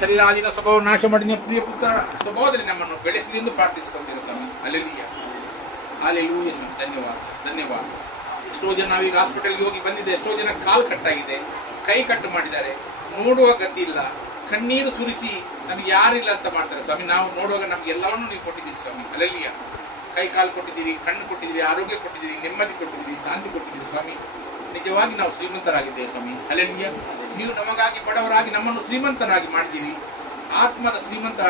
ಶರೀರಾದಿನ ಸ್ವಭಾವ ನಾಶ ಮಾಡಿ ನಿಮ್ಮ ಪ್ರಿಯ ಪುತ್ರ ಸ್ವಭಾವದಲ್ಲಿ ನಮ್ಮನ್ನು ಬೆಳೆಸಲಿ ಎಂದು ಪ್ರಾರ್ಥಿಸಿಕೊಳ್ತೇವೆ ಸ್ವಾಮಿ. ಹಲ್ಲೆಲೂಯ ಹಲ್ಲೆಲೂಯ ಸ್ವಾಮಿ. ಧನ್ಯವಾದ ಧನ್ಯವಾದ. ಎಷ್ಟೋ ಜನ ನಾವೀಗ ಹಾಸ್ಪಿಟಲ್ಗೆ ಹೋಗಿ ಬಂದಿದೆ, ಎಷ್ಟೋ ಜನ ಕಾಲು ಕಟ್ಟಾಗಿದೆ, ಕೈ ಕಟ್ಟು ಮಾಡಿದ್ದಾರೆ, ನೋಡುವ ಗತಿ ಇಲ್ಲ, ಕಣ್ಣೀರು ಸುರಿಸಿ ನಮ್ಗೆ ಯಾರಿಲ್ಲ ಅಂತ ಮಾಡ್ತಾರೆ ಸ್ವಾಮಿ. ನಾವು ನೋಡುವಾಗ ನಮ್ಗೆ ಎಲ್ಲವನ್ನೂ ನೀವು ಕೊಟ್ಟಿದ್ದೀರಿ ಸ್ವಾಮಿ. ಹಲ್ಲೆಲೂಯ. ಕೈ ಕಾಲು ಕೊಟ್ಟಿದ್ದೀರಿ, ಕಣ್ಣು ಕೊಟ್ಟಿದ್ದೀರಿ, ಆರೋಗ್ಯ ಕೊಟ್ಟಿದ್ದೀರಿ, ನೆಮ್ಮದಿ ಕೊಟ್ಟಿದ್ದೀರಿ, ಶಾಂತಿ ಕೊಟ್ಟಿದ್ದೀರಿ ಸ್ವಾಮಿ. ನಿಜವಾಗಿ ನಾವು ಶ್ರೀಮಂತರಾಗಿದ್ದೇವೆ ಸ್ವಾಮಿ. ಹಲ್ಲೆಲೂಯ. ನೀವು ನಮಗಾಗಿ ಬಡವರಾಗಿ ನಮ್ಮನ್ನು ಶ್ರೀಮಂತರಾಗಿ ಮಾಡಿದ್ದೀರಿ. ಆತ್ಮದ ಶ್ರೀಮಂತ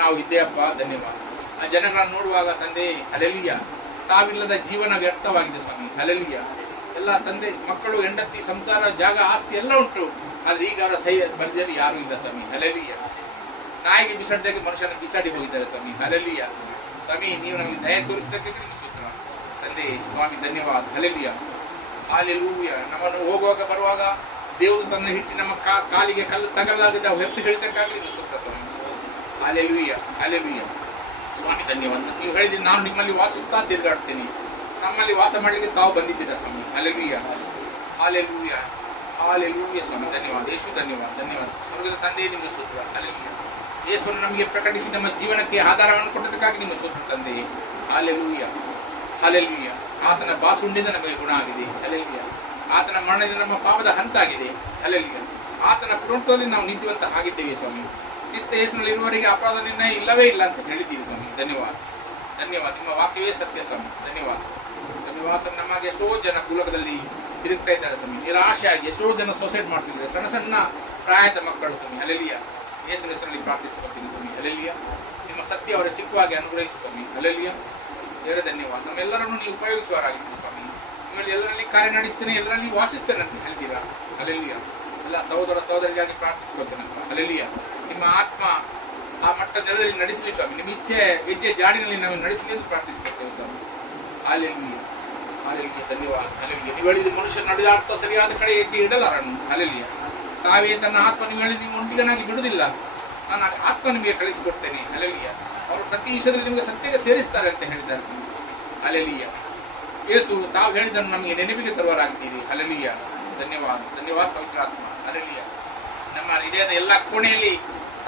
ನಾವು ಇದ್ದೇವಪ್ಪ. ಧನ್ಯವಾದ. ಆ ಜನಗಳನ್ನು ನೋಡುವಾಗ ತಂದೆ ಹಲ್ಲೆಲೂಯ, ತಾವಿಲ್ಲದ ಜೀವನ ವ್ಯರ್ಥವಾಗಿದೆ ಸ್ವಾಮಿ. ಹಲ್ಲೆಲೂಯ. ಎಲ್ಲ ತಂದೆ ಮಕ್ಕಳು ಹೆಂಡತಿ ಸಂಸಾರ ಜಾಗ ಆಸ್ತಿ ಎಲ್ಲ ಉಂಟು, ಆದ್ರೆ ಈಗ ಅವರ ಸಹಿ ಬರೆದಲ್ಲಿ ಯಾರೂ ಇಲ್ಲ ಸ್ವಾಮಿ. ಹಲ್ಲೆಲೂಯ. ನಾಯಿಗೆ ಬಿಸಾಡಿದಾಗ ಮನುಷ್ಯನ ಬಿಸಾಡಿ ಹೋಗಿದ್ದಾರೆ ಸ್ವಾಮಿ. ಹಲ್ಲೆಲೂಯ. ಸ್ವಾಮಿ, ನೀವು ನಮಗೆ ದಯ ತೋರಿಸಿದ್ದಕ್ಕೆ ನಿಮಗೆ ಸ್ತೋತ್ರ ತಂದೆ ಸ್ವಾಮಿ. ಧನ್ಯವಾದ. Hallelujah hallelujah. ನಮ್ಮನ್ನು ಹೋಗುವಾಗ ಬರುವಾಗ ದೇವರು ತನ್ನ ಹಿಟ್ಟಿ ನಮ್ಮ ಕಾಲಿಗೆ ಕಲ್ಲು ತಗಲಾಗದೆ ಅವು ಹೆತ್ತು ಹೇಳಿದ್ದಕ್ಕಾಗಲಿ ನಿಮಗೆ ಸ್ತೋತ್ರ ಸ್ವಾಮಿ. ಹಲ್ಲೆಲೂಯ ಹಲ್ಲೆಲೂಯ ಸ್ವಾಮಿ. ಧನ್ಯವಾದ. ನೀವು ಹೇಳಿದ್ರೆ ನಾನು ನಿಮ್ಮಲ್ಲಿ ವಾಸಿಸ್ತಾ ತಿರುಗಾಡ್ತೇನೆ, ನಮ್ಮಲ್ಲಿ ವಾಸ ಮಾಡಲಿಕ್ಕೆ ತಾವು ಬಂದಿದ್ದೀರಾ ಸ್ವಾಮಿ. ಹಲ್ಲೆಲೂಯ ಹಲ್ಲೆಲೂಯ ಹಲ್ಲೆಲೂಯ ಸ್ವಾಮಿ. ಧನ್ಯವಾದ ಯೇಸು. ಧನ್ಯವಾದ ಧನ್ಯವಾದ. ಸ್ವರ್ಗದ ತಂದೆಯೇ ನಿಮಗೆ ಸ್ತೋತ್ರ. ಹಲ್ಲೆಲೂಯ. ಯೇಸುವನ್ನು ನಮಗೆ ಪ್ರಕಟಿಸಿ ನಮ್ಮ ಜೀವನಕ್ಕೆ ಆಧಾರವನ್ನು ಕೊಟ್ಟದಕ್ಕಾಗಿ ನಿಮ್ಮ ಸ್ತೋತ್ರ ತಂದೆಯೇ. Hallelujah hallelujah. ಆತನ ಬಾಸುಂಡಿಂದ ನಮಗೆ ಗುಣ ಆಗಿದೆ. ಹಲ್ಲೆಲೂಯ. ಆತನ ಮರಣದಿಂದ ನಮ್ಮ ಪಾಪದ ಹಂತ ಆಗಿದೆ. ಹಲ್ಲೆಲೂಯ. ಆತನ ಪುರುಷದಲ್ಲಿ ನಾವು ನೀತಿವಂತ ಆಗಿದ್ದೇವೆ ಸ್ವಾಮಿ. ಕ್ರಿಸ್ತ ಯೇಸುನಲ್ಲಿ ಇರುವವರೆಗೆ ಅಪರಾಧ ನಿರ್ಣಯ ಇಲ್ಲವೇ ಇಲ್ಲ ಅಂತ ಹೇಳಿದ್ದೀರಿ ಸ್ವಾಮಿ. ಧನ್ಯವಾದ ಧನ್ಯವಾದ. ನಿಮ್ಮ ವಾಕ್ಯವೇ ಸತ್ಯ ಸ್ವಾಮಿ. ಧನ್ಯವಾದ ಧನ್ಯವಾದ. ನಮಗೆ ಎಷ್ಟೋ ಜನ ಭೂಲೋಕದಲ್ಲಿ ತಿರುಗ್ತಾ ಇದ್ದಾರೆ ಸ್ವಾಮಿ, ನಿರಾಶೆಯಾಗಿ ಎಷ್ಟೋ ಜನ ಸೂಸೈಡ್ ಮಾಡ್ತಿದ್ದಾರೆ, ಸಣ್ಣ ಸಣ್ಣ ಪ್ರಾಯದ ಮಕ್ಕಳು ಸ್ವಾಮಿ. ಹಲ್ಲೆಲೂಯ. ಯೇಸುವಿನ ಹೆಸರಲ್ಲಿ ಪ್ರಾರ್ಥಿಸಿಕೊಳ್ತೀನಿ ಸ್ವಾಮಿ. ಹಲ್ಲೆಲೂಯ. ನಿಮ್ಮ ಸತ್ಯ ಅವರಿಗೆ ಸಿಕ್ಕುವಾಗೆ ಅನುಗ್ರಹಿಸಿ ಸ್ವಾಮಿ. ಹಲ್ಲೆಲೂಯ. ದೇವರೇ ಧನ್ಯವಾದ. ನಮ್ಮೆಲ್ಲರನ್ನು ನೀವು ಉಪಯೋಗಿಸುವವರಾಗಿದ್ದೀರಿ ಸ್ವಾಮಿ. ನಿಮ್ಮಲ್ಲಿ ಎಲ್ಲರಲ್ಲಿ ಕಾರ್ಯ ನಡೆಸ್ತೇನೆ, ಎಲ್ಲರಲ್ಲಿ ವಾಸಿಸ್ತೇನೆ ಅಂತ ಹೇಳ್ತೀರಾ. ಹಲ್ಲೆಲೂಯ. ಎಲ್ಲ ಸಹೋದರ ಸಹೋದರಿಗಾಗಿ ಪ್ರಾರ್ಥಿಸಿಕೊಳ್ತೇನಪ್ಪ. ಹಲ್ಲೆಲೂಯ. ನಿಮ್ಮ ಆತ್ಮ ಆ ಮಟ್ಟ ನೆಲದಲ್ಲಿ ನಡೆಸಲಿ ಸ್ವಾಮಿ. ನಿಮ್ಮ ಇಚ್ಛೆ ಹೆಜ್ಜೆ ಜಾಡಿನಲ್ಲಿ ನಾವು ನಡೆಸಲಿ ಎಂದು ಪ್ರಾರ್ಥಿಸಿಕೊಳ್ತೇವೆ ಸ್ವಾಮಿ. Hallelujah hallelujah. ಧನ್ಯವಾದ. ಹಲ್ಲೆಲೂಯ. ನೀವು ಹೇಳಿದ ಮನುಷ್ಯ ನಡೆದಾಡ್ತಾ ಸರಿಯಾದ ಕಡೆ ಹೆಜ್ಜೆ ಇಡಲಾರನು. ಹಲ್ಲೆಲೂಯ. ತಾವೇ ತನ್ನ ಆತ್ಮ ನೀವು ಹೇಳಿದ ನೀವು ಒಂಟಿಗನಾಗಿ ಬಿಡುವುದಿಲ್ಲ, ನಾನು ಆತ್ಮ ನಿಮಗೆ ಕಳಿಸಿಕೊಡ್ತೇನೆ. ಹಲ್ಲೆಲೂಯ. ಅವರು ಪ್ರತಿ ವಿಷಯದಲ್ಲಿ ನಿಮಗೆ ಸತ್ಯಕ್ಕೆ ಸೇರಿಸ್ತಾರೆ ಅಂತ ಹೇಳಿದ್ದಾರೆ. ಹಲ್ಲೆಲೂಯ. ಯೇಸು ತಾವು ಹೇಳಿದ್ದನ್ನು ನಮಗೆ ನೆನಪಿಗೆ ತರುವರಾಗಿದ್ದೀರಿ. ಹಲ್ಲೆಲೂಯ. ಧನ್ಯವಾದ ಧನ್ಯವಾದ ಪವಿತ್ರಾತ್ಮ. ಹಲ್ಲೆಲೂಯ. ನಮ್ಮ ಹೃದಯದ ಎಲ್ಲ ಕೋಣೆಯಲ್ಲಿ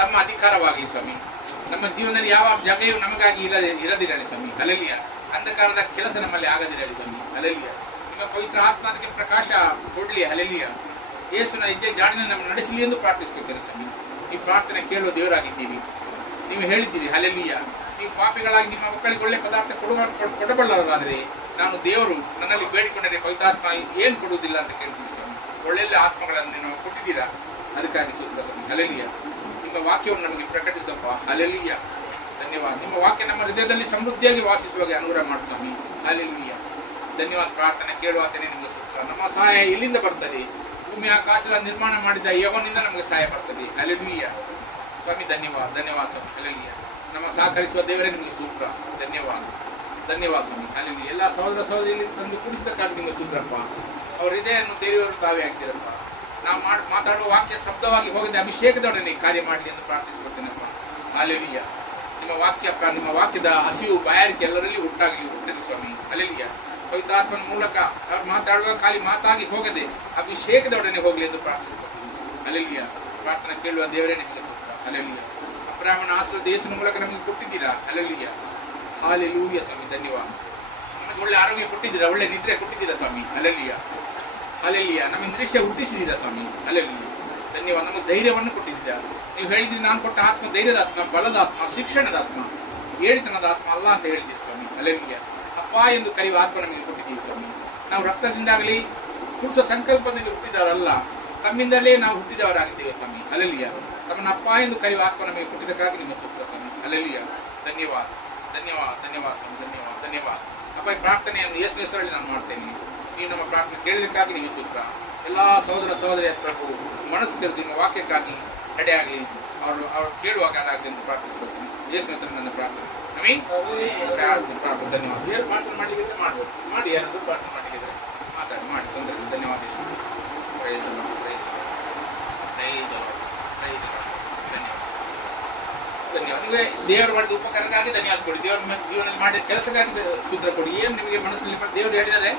ತಮ್ಮ ಅಧಿಕಾರವಾಗಲಿ ಸ್ವಾಮಿ. ನಮ್ಮ ಜೀವನದಲ್ಲಿ ಯಾವ ಜಾಗವು ನಮಗಾಗಿ ಇರದಿರಲಿ ಸ್ವಾಮಿ. ಹಲ್ಲೆಲೂಯ. ಅಂಧಕಾರದ ಕೆಲಸ ನಮ್ಮಲ್ಲಿ ಆಗದಿರಲಿ ಸ್ವಾಮಿ. ಹಲ್ಲೆಲೂಯ. ನಿಮ್ಮ ಪವಿತ್ರ ಆತ್ಮ ಅದಕ್ಕೆ ಪ್ರಕಾಶ ಕೊಡ್ಲಿ. ಹಲ್ಲೆಲೂಯ. ಯೇಸುವಿನ ಹೆಜ್ಜೆ ಜಾಡಿನ ನಮ್ಮ ನಡೆಸಲಿ ಎಂದು ಪ್ರಾರ್ಥಿಸಿಕೊಳ್ತೇನೆ ಸ್ವಾಮಿ. ಈ ಪ್ರಾರ್ಥನೆ ಕೇಳುವ ದೇವರಾಗಿದ್ದೀರಿ. ನೀವು ಹೇಳಿದ್ದೀರಿ ಹಲ್ಲೆಲೂಯ, ನೀವು ಪಾಪಿಗಳಾಗಿ ನಿಮ್ಮ ಮಕ್ಕಳಿಗೆ ಒಳ್ಳೆ ಪದಾರ್ಥ ಕೊಡಬಲ್ಲವರಾದರೆ ನಾನು ದೇವರು ನನ್ನಲ್ಲಿ ಬೇಡಿಕೊಂಡರೆ ಪವಿತ್ರಾತ್ಮ ಏನು ಕೊಡುವುದಿಲ್ಲ ಅಂತ ಕೇಳ್ತೀವಿ ಸ್ವಾಮಿ. ಒಳ್ಳೆಯ ಆತ್ಮಗಳನ್ನು ನೀವು ಕೊಟ್ಟಿದ್ದೀರಾ, ಅದಕ್ಕಾಗಿ ಸ್ತೋತ್ರ ಸ್ವಾಮಿ. ಹಲ್ಲೆಲೂಯ. ನಿಮ್ಮ ವಾಕ್ಯವನ್ನು ನಮಗೆ ಪ್ರಕಟಿಸಪ್ಪ. ಹಲ್ಲೆಲೂಯ. ಧನ್ಯವಾದ. ನಿಮ್ಮ ವಾಕ್ಯ ನಮ್ಮ ಹೃದಯದಲ್ಲಿ ಸಮೃದ್ಧಿಯಾಗಿ ವಾಸಿಸುವಾಗೆ ಅನುಗ್ರಹ ಮಾಡಿ ಸ್ವಾಮಿ. ಹಲ್ಲೆಲೂಯ. ಧನ್ಯವಾದ. ಪ್ರಾರ್ಥನೆ ಕೇಳುವಾತನೇ ನಿಮಗೆ ಸ್ತೋತ್ರ. ನಮ್ಮ ಸಹಾಯ ಎಲ್ಲಿಂದ ಬರ್ತದೆ? ಭೂಮಿ ಆಕಾಶದ ನಿರ್ಮಾಣ ಮಾಡಿದ ಯೆಹೋವನಿಂದ ನಮಗೆ ಸಹಾಯ ಬರ್ತದೆ. ಹಲ್ಲೆಲೂಯ ಸ್ವಾಮಿ. ಧನ್ಯವಾದ ಧನ್ಯವಾದ ಸ್ವಾಮಿ. ಹಲ್ಲೆಲೂಯ. ನಮ್ಮ ಸಹಕರಿಸುವ ದೇವರೇ ನಿಮಗೆ ಸ್ತೋತ್ರ. ಧನ್ಯವಾದ ಧನ್ಯವಾದ ಸ್ವಾಮಿ. ಹಲ್ಲೆಲೂಯ. ಎಲ್ಲ ಸಹೋದರ ಸಹೋದರಿಯಲ್ಲಿ ತಂದು ಕೂಡಿಸತಕ್ಕಾಗಿ ನಿಮಗೆ ಸ್ತೋತ್ರಪ್ಪ. ಅವ್ರ ಹೃದಯವನ್ನು ತೆರೆಯುವವರು ತಾವೇ ಆಗ್ತೀರಪ್ಪ. ನಾವು ಮಾತಾಡುವ ವಾಕ್ಯ ಶಬ್ದವಾಗಿ ಹೋಗದೆ ಅಭಿಷೇಕದೊಡನೆ ಕಾರ್ಯ ಮಾಡಲಿ ಎಂದು ಪ್ರಾರ್ಥಿಸಿಕೊಡ್ತೇನಪ್ಪ. ಹಲ್ಲೆಲೂಯ. ನಿಮ್ಮ ವಾಕ್ಯಪ್ಪ, ನಿಮ್ಮ ವಾಕ್ಯದ ಹಸಿವು ಬಾಯಾರಿಕೆ ಎಲ್ಲರಲ್ಲಿ ಹುಟ್ಟಲಿ ಸ್ವಾಮಿ. ಹಲ್ಲೆಲೂಯ. ಪವಿತ್ರಾತ್ಮನ ಮೂಲಕ ಅವ್ರು ಮಾತಾಡುವ ಖಾಲಿ ಮಾತಾಗಿ ಹೋಗದೆ ಅಭಿಷೇಕದೊಡನೆ ಹೋಗಲಿ ಎಂದು ಪ್ರಾರ್ಥಿಸಿಕೊಡ್ತೀನಿ. ಹಲ್ಲೆಲೂಯ. ಪ್ರಾರ್ಥನೆ ಕೇಳುವ ದೇವರೇ ನಿಮಗೆ ಸ್ತೋತ್ರ. ಹಲ್ಲೆಲೂಯ. ಅಬ್ರಹಾಮನ ಆಶೀರ್ವಾದ ಯೇಸುವಿನ ಮೂಲಕ ನಮಗೆ ಕೊಟ್ಟಿದ್ದೀರಾ. ಹಲ್ಲೆಲೂಯ. ಹಲ್ಲೆಲೂಯ ಸ್ವಾಮಿ. ಧನ್ಯವಾದ. ನಮಗೆ ಒಳ್ಳೆ ಆರೋಗ್ಯ ಕೊಟ್ಟಿದ್ದೀರಾ, ಒಳ್ಳೆ ನಿದ್ರೆ ಕೊಟ್ಟಿದ್ದೀರಾ ಸ್ವಾಮಿ. ಹಲ್ಲೆಲೂಯ. ಹಲ್ಲೆಲೂಯ. ನಮಗೆ ನಿರೀಕ್ಷೆ ಹುಟ್ಟಿಸಿದ್ದೀರಾ ಸ್ವಾಮಿ. ಹಲ್ಲೆಲೂಯ. ಧನ್ಯವಾದ. ನಮಗೆ ಧೈರ್ಯವನ್ನು ಕೊಟ್ಟಿದ್ದೀರಾ. ನೀವು ಹೇಳಿದ್ರಿ ನಾನು ಕೊಟ್ಟ ಆತ್ಮ ಧೈರ್ಯದ ಆತ್ಮ, ಬಲದ ಆತ್ಮ, ಶಿಕ್ಷಣದ ಆತ್ಮ, ಏಳಿತನದ ಆತ್ಮ ಅಲ್ಲ ಅಂತ ಹೇಳಿದ್ದೀರಿ ಸ್ವಾಮಿ. ಹಲ್ಲೆಲೂಯ. ಅಪ್ಪ ಎಂದು ಕರೆಯುವ ಆತ್ಮ ನಮಗೆ ಕೊಟ್ಟಿದ್ದೀವಿ ಸ್ವಾಮಿ. ನಾವು ರಕ್ತದಿಂದಾಗಲಿ ಪುರುಷ ಸಂಕಲ್ಪದಲ್ಲಿ ಹುಟ್ಟಿದವರಲ್ಲ, ತಮ್ಮಿಂದಲೇ ನಾವು ಹುಟ್ಟಿದವರಾಗಿದ್ದೇವೆ ಸ್ವಾಮಿ. ಹಲ್ಲೆಲೂಯ. ತಮ್ಮನ್ನ ಅಪ್ಪ ಎಂದು ಕರೆಯುವ ಆತ್ಮ ನಮಗೆ ಕೊಟ್ಟಿದ್ದಕ್ಕಾಗಿ ನಿಮ್ಮ ಸ್ತೋತ್ರ ಸ್ವಾಮಿ. ಹಲ್ಲೆಲೂಯ. ಧನ್ಯವಾದ ಧನ್ಯವಾದ ಧನ್ಯವಾದ ಸ್ವಾಮಿ. ಧನ್ಯವಾದ ಧನ್ಯವಾದ ಅಪ್ಪ. ಈ ಪ್ರಾರ್ಥನೆಯನ್ನು ಯೇಸುವಿನ ಹೆಸರಲ್ಲಿ ನಾನು ಮಾಡ್ತೇನೆ. ನೀವು ನಮ್ಮ ಪ್ರಾರ್ಥನೆ ಕೇಳಿದಕ್ಕಾಗಿ ನಿಮ್ಮ ಸ್ತೋತ್ರ. ಎಲ್ಲ ಸಹೋದರ ಸಹೋದರಿಯ ಪ್ರಭು ಮನಸ್ಸು ತೆರೆದು ನಿಮ್ಮ ವಾಕ್ಯಕ್ಕಾಗಿ ತಡೆಯಾಗಲಿ, ಅವರು ಕೇಳುವಾಗ ಆಗಲಿ ಎಂದು ಪ್ರಾರ್ಥಿಸ್ಕೊಳ್ತೀನಿ. ಯೇಸುವಿನ ಹೆಸರಲ್ಲಿ ನನ್ನ ಪ್ರಾರ್ಥನೆ. ಧನ್ಯವಾದ. ಯಾರು ಪ್ರಾರ್ಥನೆ ಮಾಡಲಿಕ್ಕೆ ಮಾಡ್ಬೋದು, ಮಾಡಿ. ಯಾರಾದರೂ ಪ್ರಾರ್ಥನೆ ಮಾಡಲಿಕ್ಕೆ ಮಾಡಿ, ತೊಂದರೆ ಇಲ್ಲ. ಧನ್ಯವಾದ. ಧನ್ಯವಾದ. ನಿಮಗೆ ದೇವರು ಮಾಡಿದ ಉಪಕಾರಕ್ಕಾಗಿ ಧನ್ಯವಾದ ಕೊಡಿ. ದೇವರ ಜೀವನದಲ್ಲಿ ಮಾಡಿದ ಕೆಲಸಕ್ಕಾಗಿ ಸೂತ್ರ ಕೊಡಿ. ಏನು ನಿಮಗೆ ಮನಸ್ಸಿನಲ್ಲಿ ದೇವರು ಹೇಳಿದರೆ,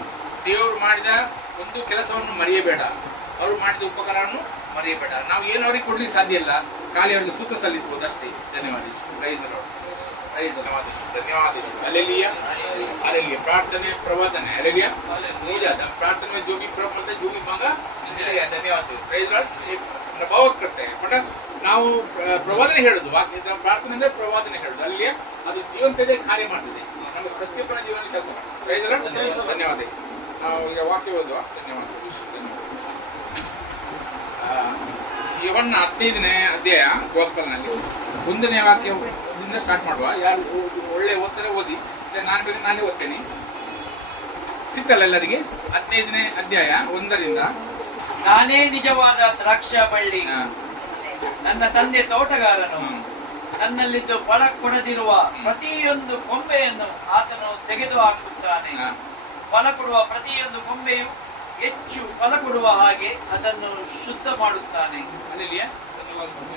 ದೇವರು ಮಾಡಿದ ಒಂದು ಕೆಲಸವನ್ನು ಮರೆಯಬೇಡ, ಅವರು ಮಾಡಿದ ಉಪಕಾರವನ್ನು ಮರೆಯಬೇಡ. ನಾವು ಏನು ಅವ್ರಿಗೆ ಕೊಡ್ಲಿಕ್ಕೆ ಸಾಧ್ಯ ಇಲ್ಲ, ಖಾಲಿಯವರಿಗೆ ಸೂತ್ರ ಸಲ್ಲಿಸಬಹುದು ಅಷ್ಟೇ. ಧನ್ಯವಾದ. ಪ್ರೈಸ್ ಧನ್ಯವಾದ. ಅಲ್ಲೆಲಿಯ ಅಲ್ಲೆಲಿಯ ಪ್ರಾರ್ಥನೆ ಪ್ರವಾದನೆ ಅಲ್ಲೆಲಿಯ ಮೂಜಾದ ಪ್ರಾर्थना में जो भी प्रभु बोलते जो भी मांगा ಧನ್ಯವಾದ. ಪ್ರೈಸ್ ಭಾವ ಕರ್ತೇವೆ ಬಟ್ ನಾವು ಪ್ರವಾದನೆ ಹೇಳುದು ವಾಕ್ಯ ಪ್ರಾರ್ಥನೆ ಅಂದ್ರೆ ಪ್ರವಾದನೆ ಹೇಳುದು ಅಲ್ಲಿಯ ಅದು ಜೀವಂತದೇ ಕಾರ್ಯ ಮಾಡ್ತದೆ ನಮ್ಮ ಪ್ರತಿಯೊಬ್ಬನ ಜೀವನ ಕೆಲಸ ಮಾಡ್ತದೆ. ಪ್ರೈಸ್ ಧನ್ಯವಾದ. ನಾವು ಈಗ ವಾಕ್ಯ ಓದುವ. ಧನ್ಯವಾದ. ಯವನ್ನ 15ನೇ ಅಧ್ಯಾಯ ಗೋಸ್ಪಲ್ನಲ್ಲಿ 1ನೇ ವಾಕ್ಯದಿಂದ ಸ್ಟಾರ್ಟ್ ಮಾಡುವ. ಯಾರು ಒಳ್ಳೆ ಓದ್ತಾರೆ ಓದಿ, ನಾನು ಬೇಕು ನಾನೇ ಓದ್ತೇನೆ. ಸಿಕ್ಕಲ್ಲ ಎಲ್ಲರಿಗೆ? 15ನೇ ಅಧ್ಯಾಯ 1ರಿಂದ. ನಾನೇ ನಿಜವಾದ ದ್ರಾಕ್ಷ ಬಳ್ಳಿ, ನನ್ನ ತಂದೆ ತೋಟಗಾರನು. ನನ್ನಲ್ಲಿದ್ದು ಫಲ ಕೊಡದಿರುವ ಪ್ರತಿಯೊಂದು ಕೊಂಬೆಯನ್ನು ಆತನು ತೆಗೆದು ಹಾಕುತ್ತಾನೆ. ಫಲ ಕೊಡುವ ಪ್ರತಿಯೊಂದು ಕೊಂಬೆಯು ಹೆಚ್ಚು ಫಲ ಕೊಡುವ ಹಾಗೆ ಅದನ್ನು ಶುದ್ಧ ಮಾಡುತ್ತಾನೆ. ಅಲ್ಲಿಯ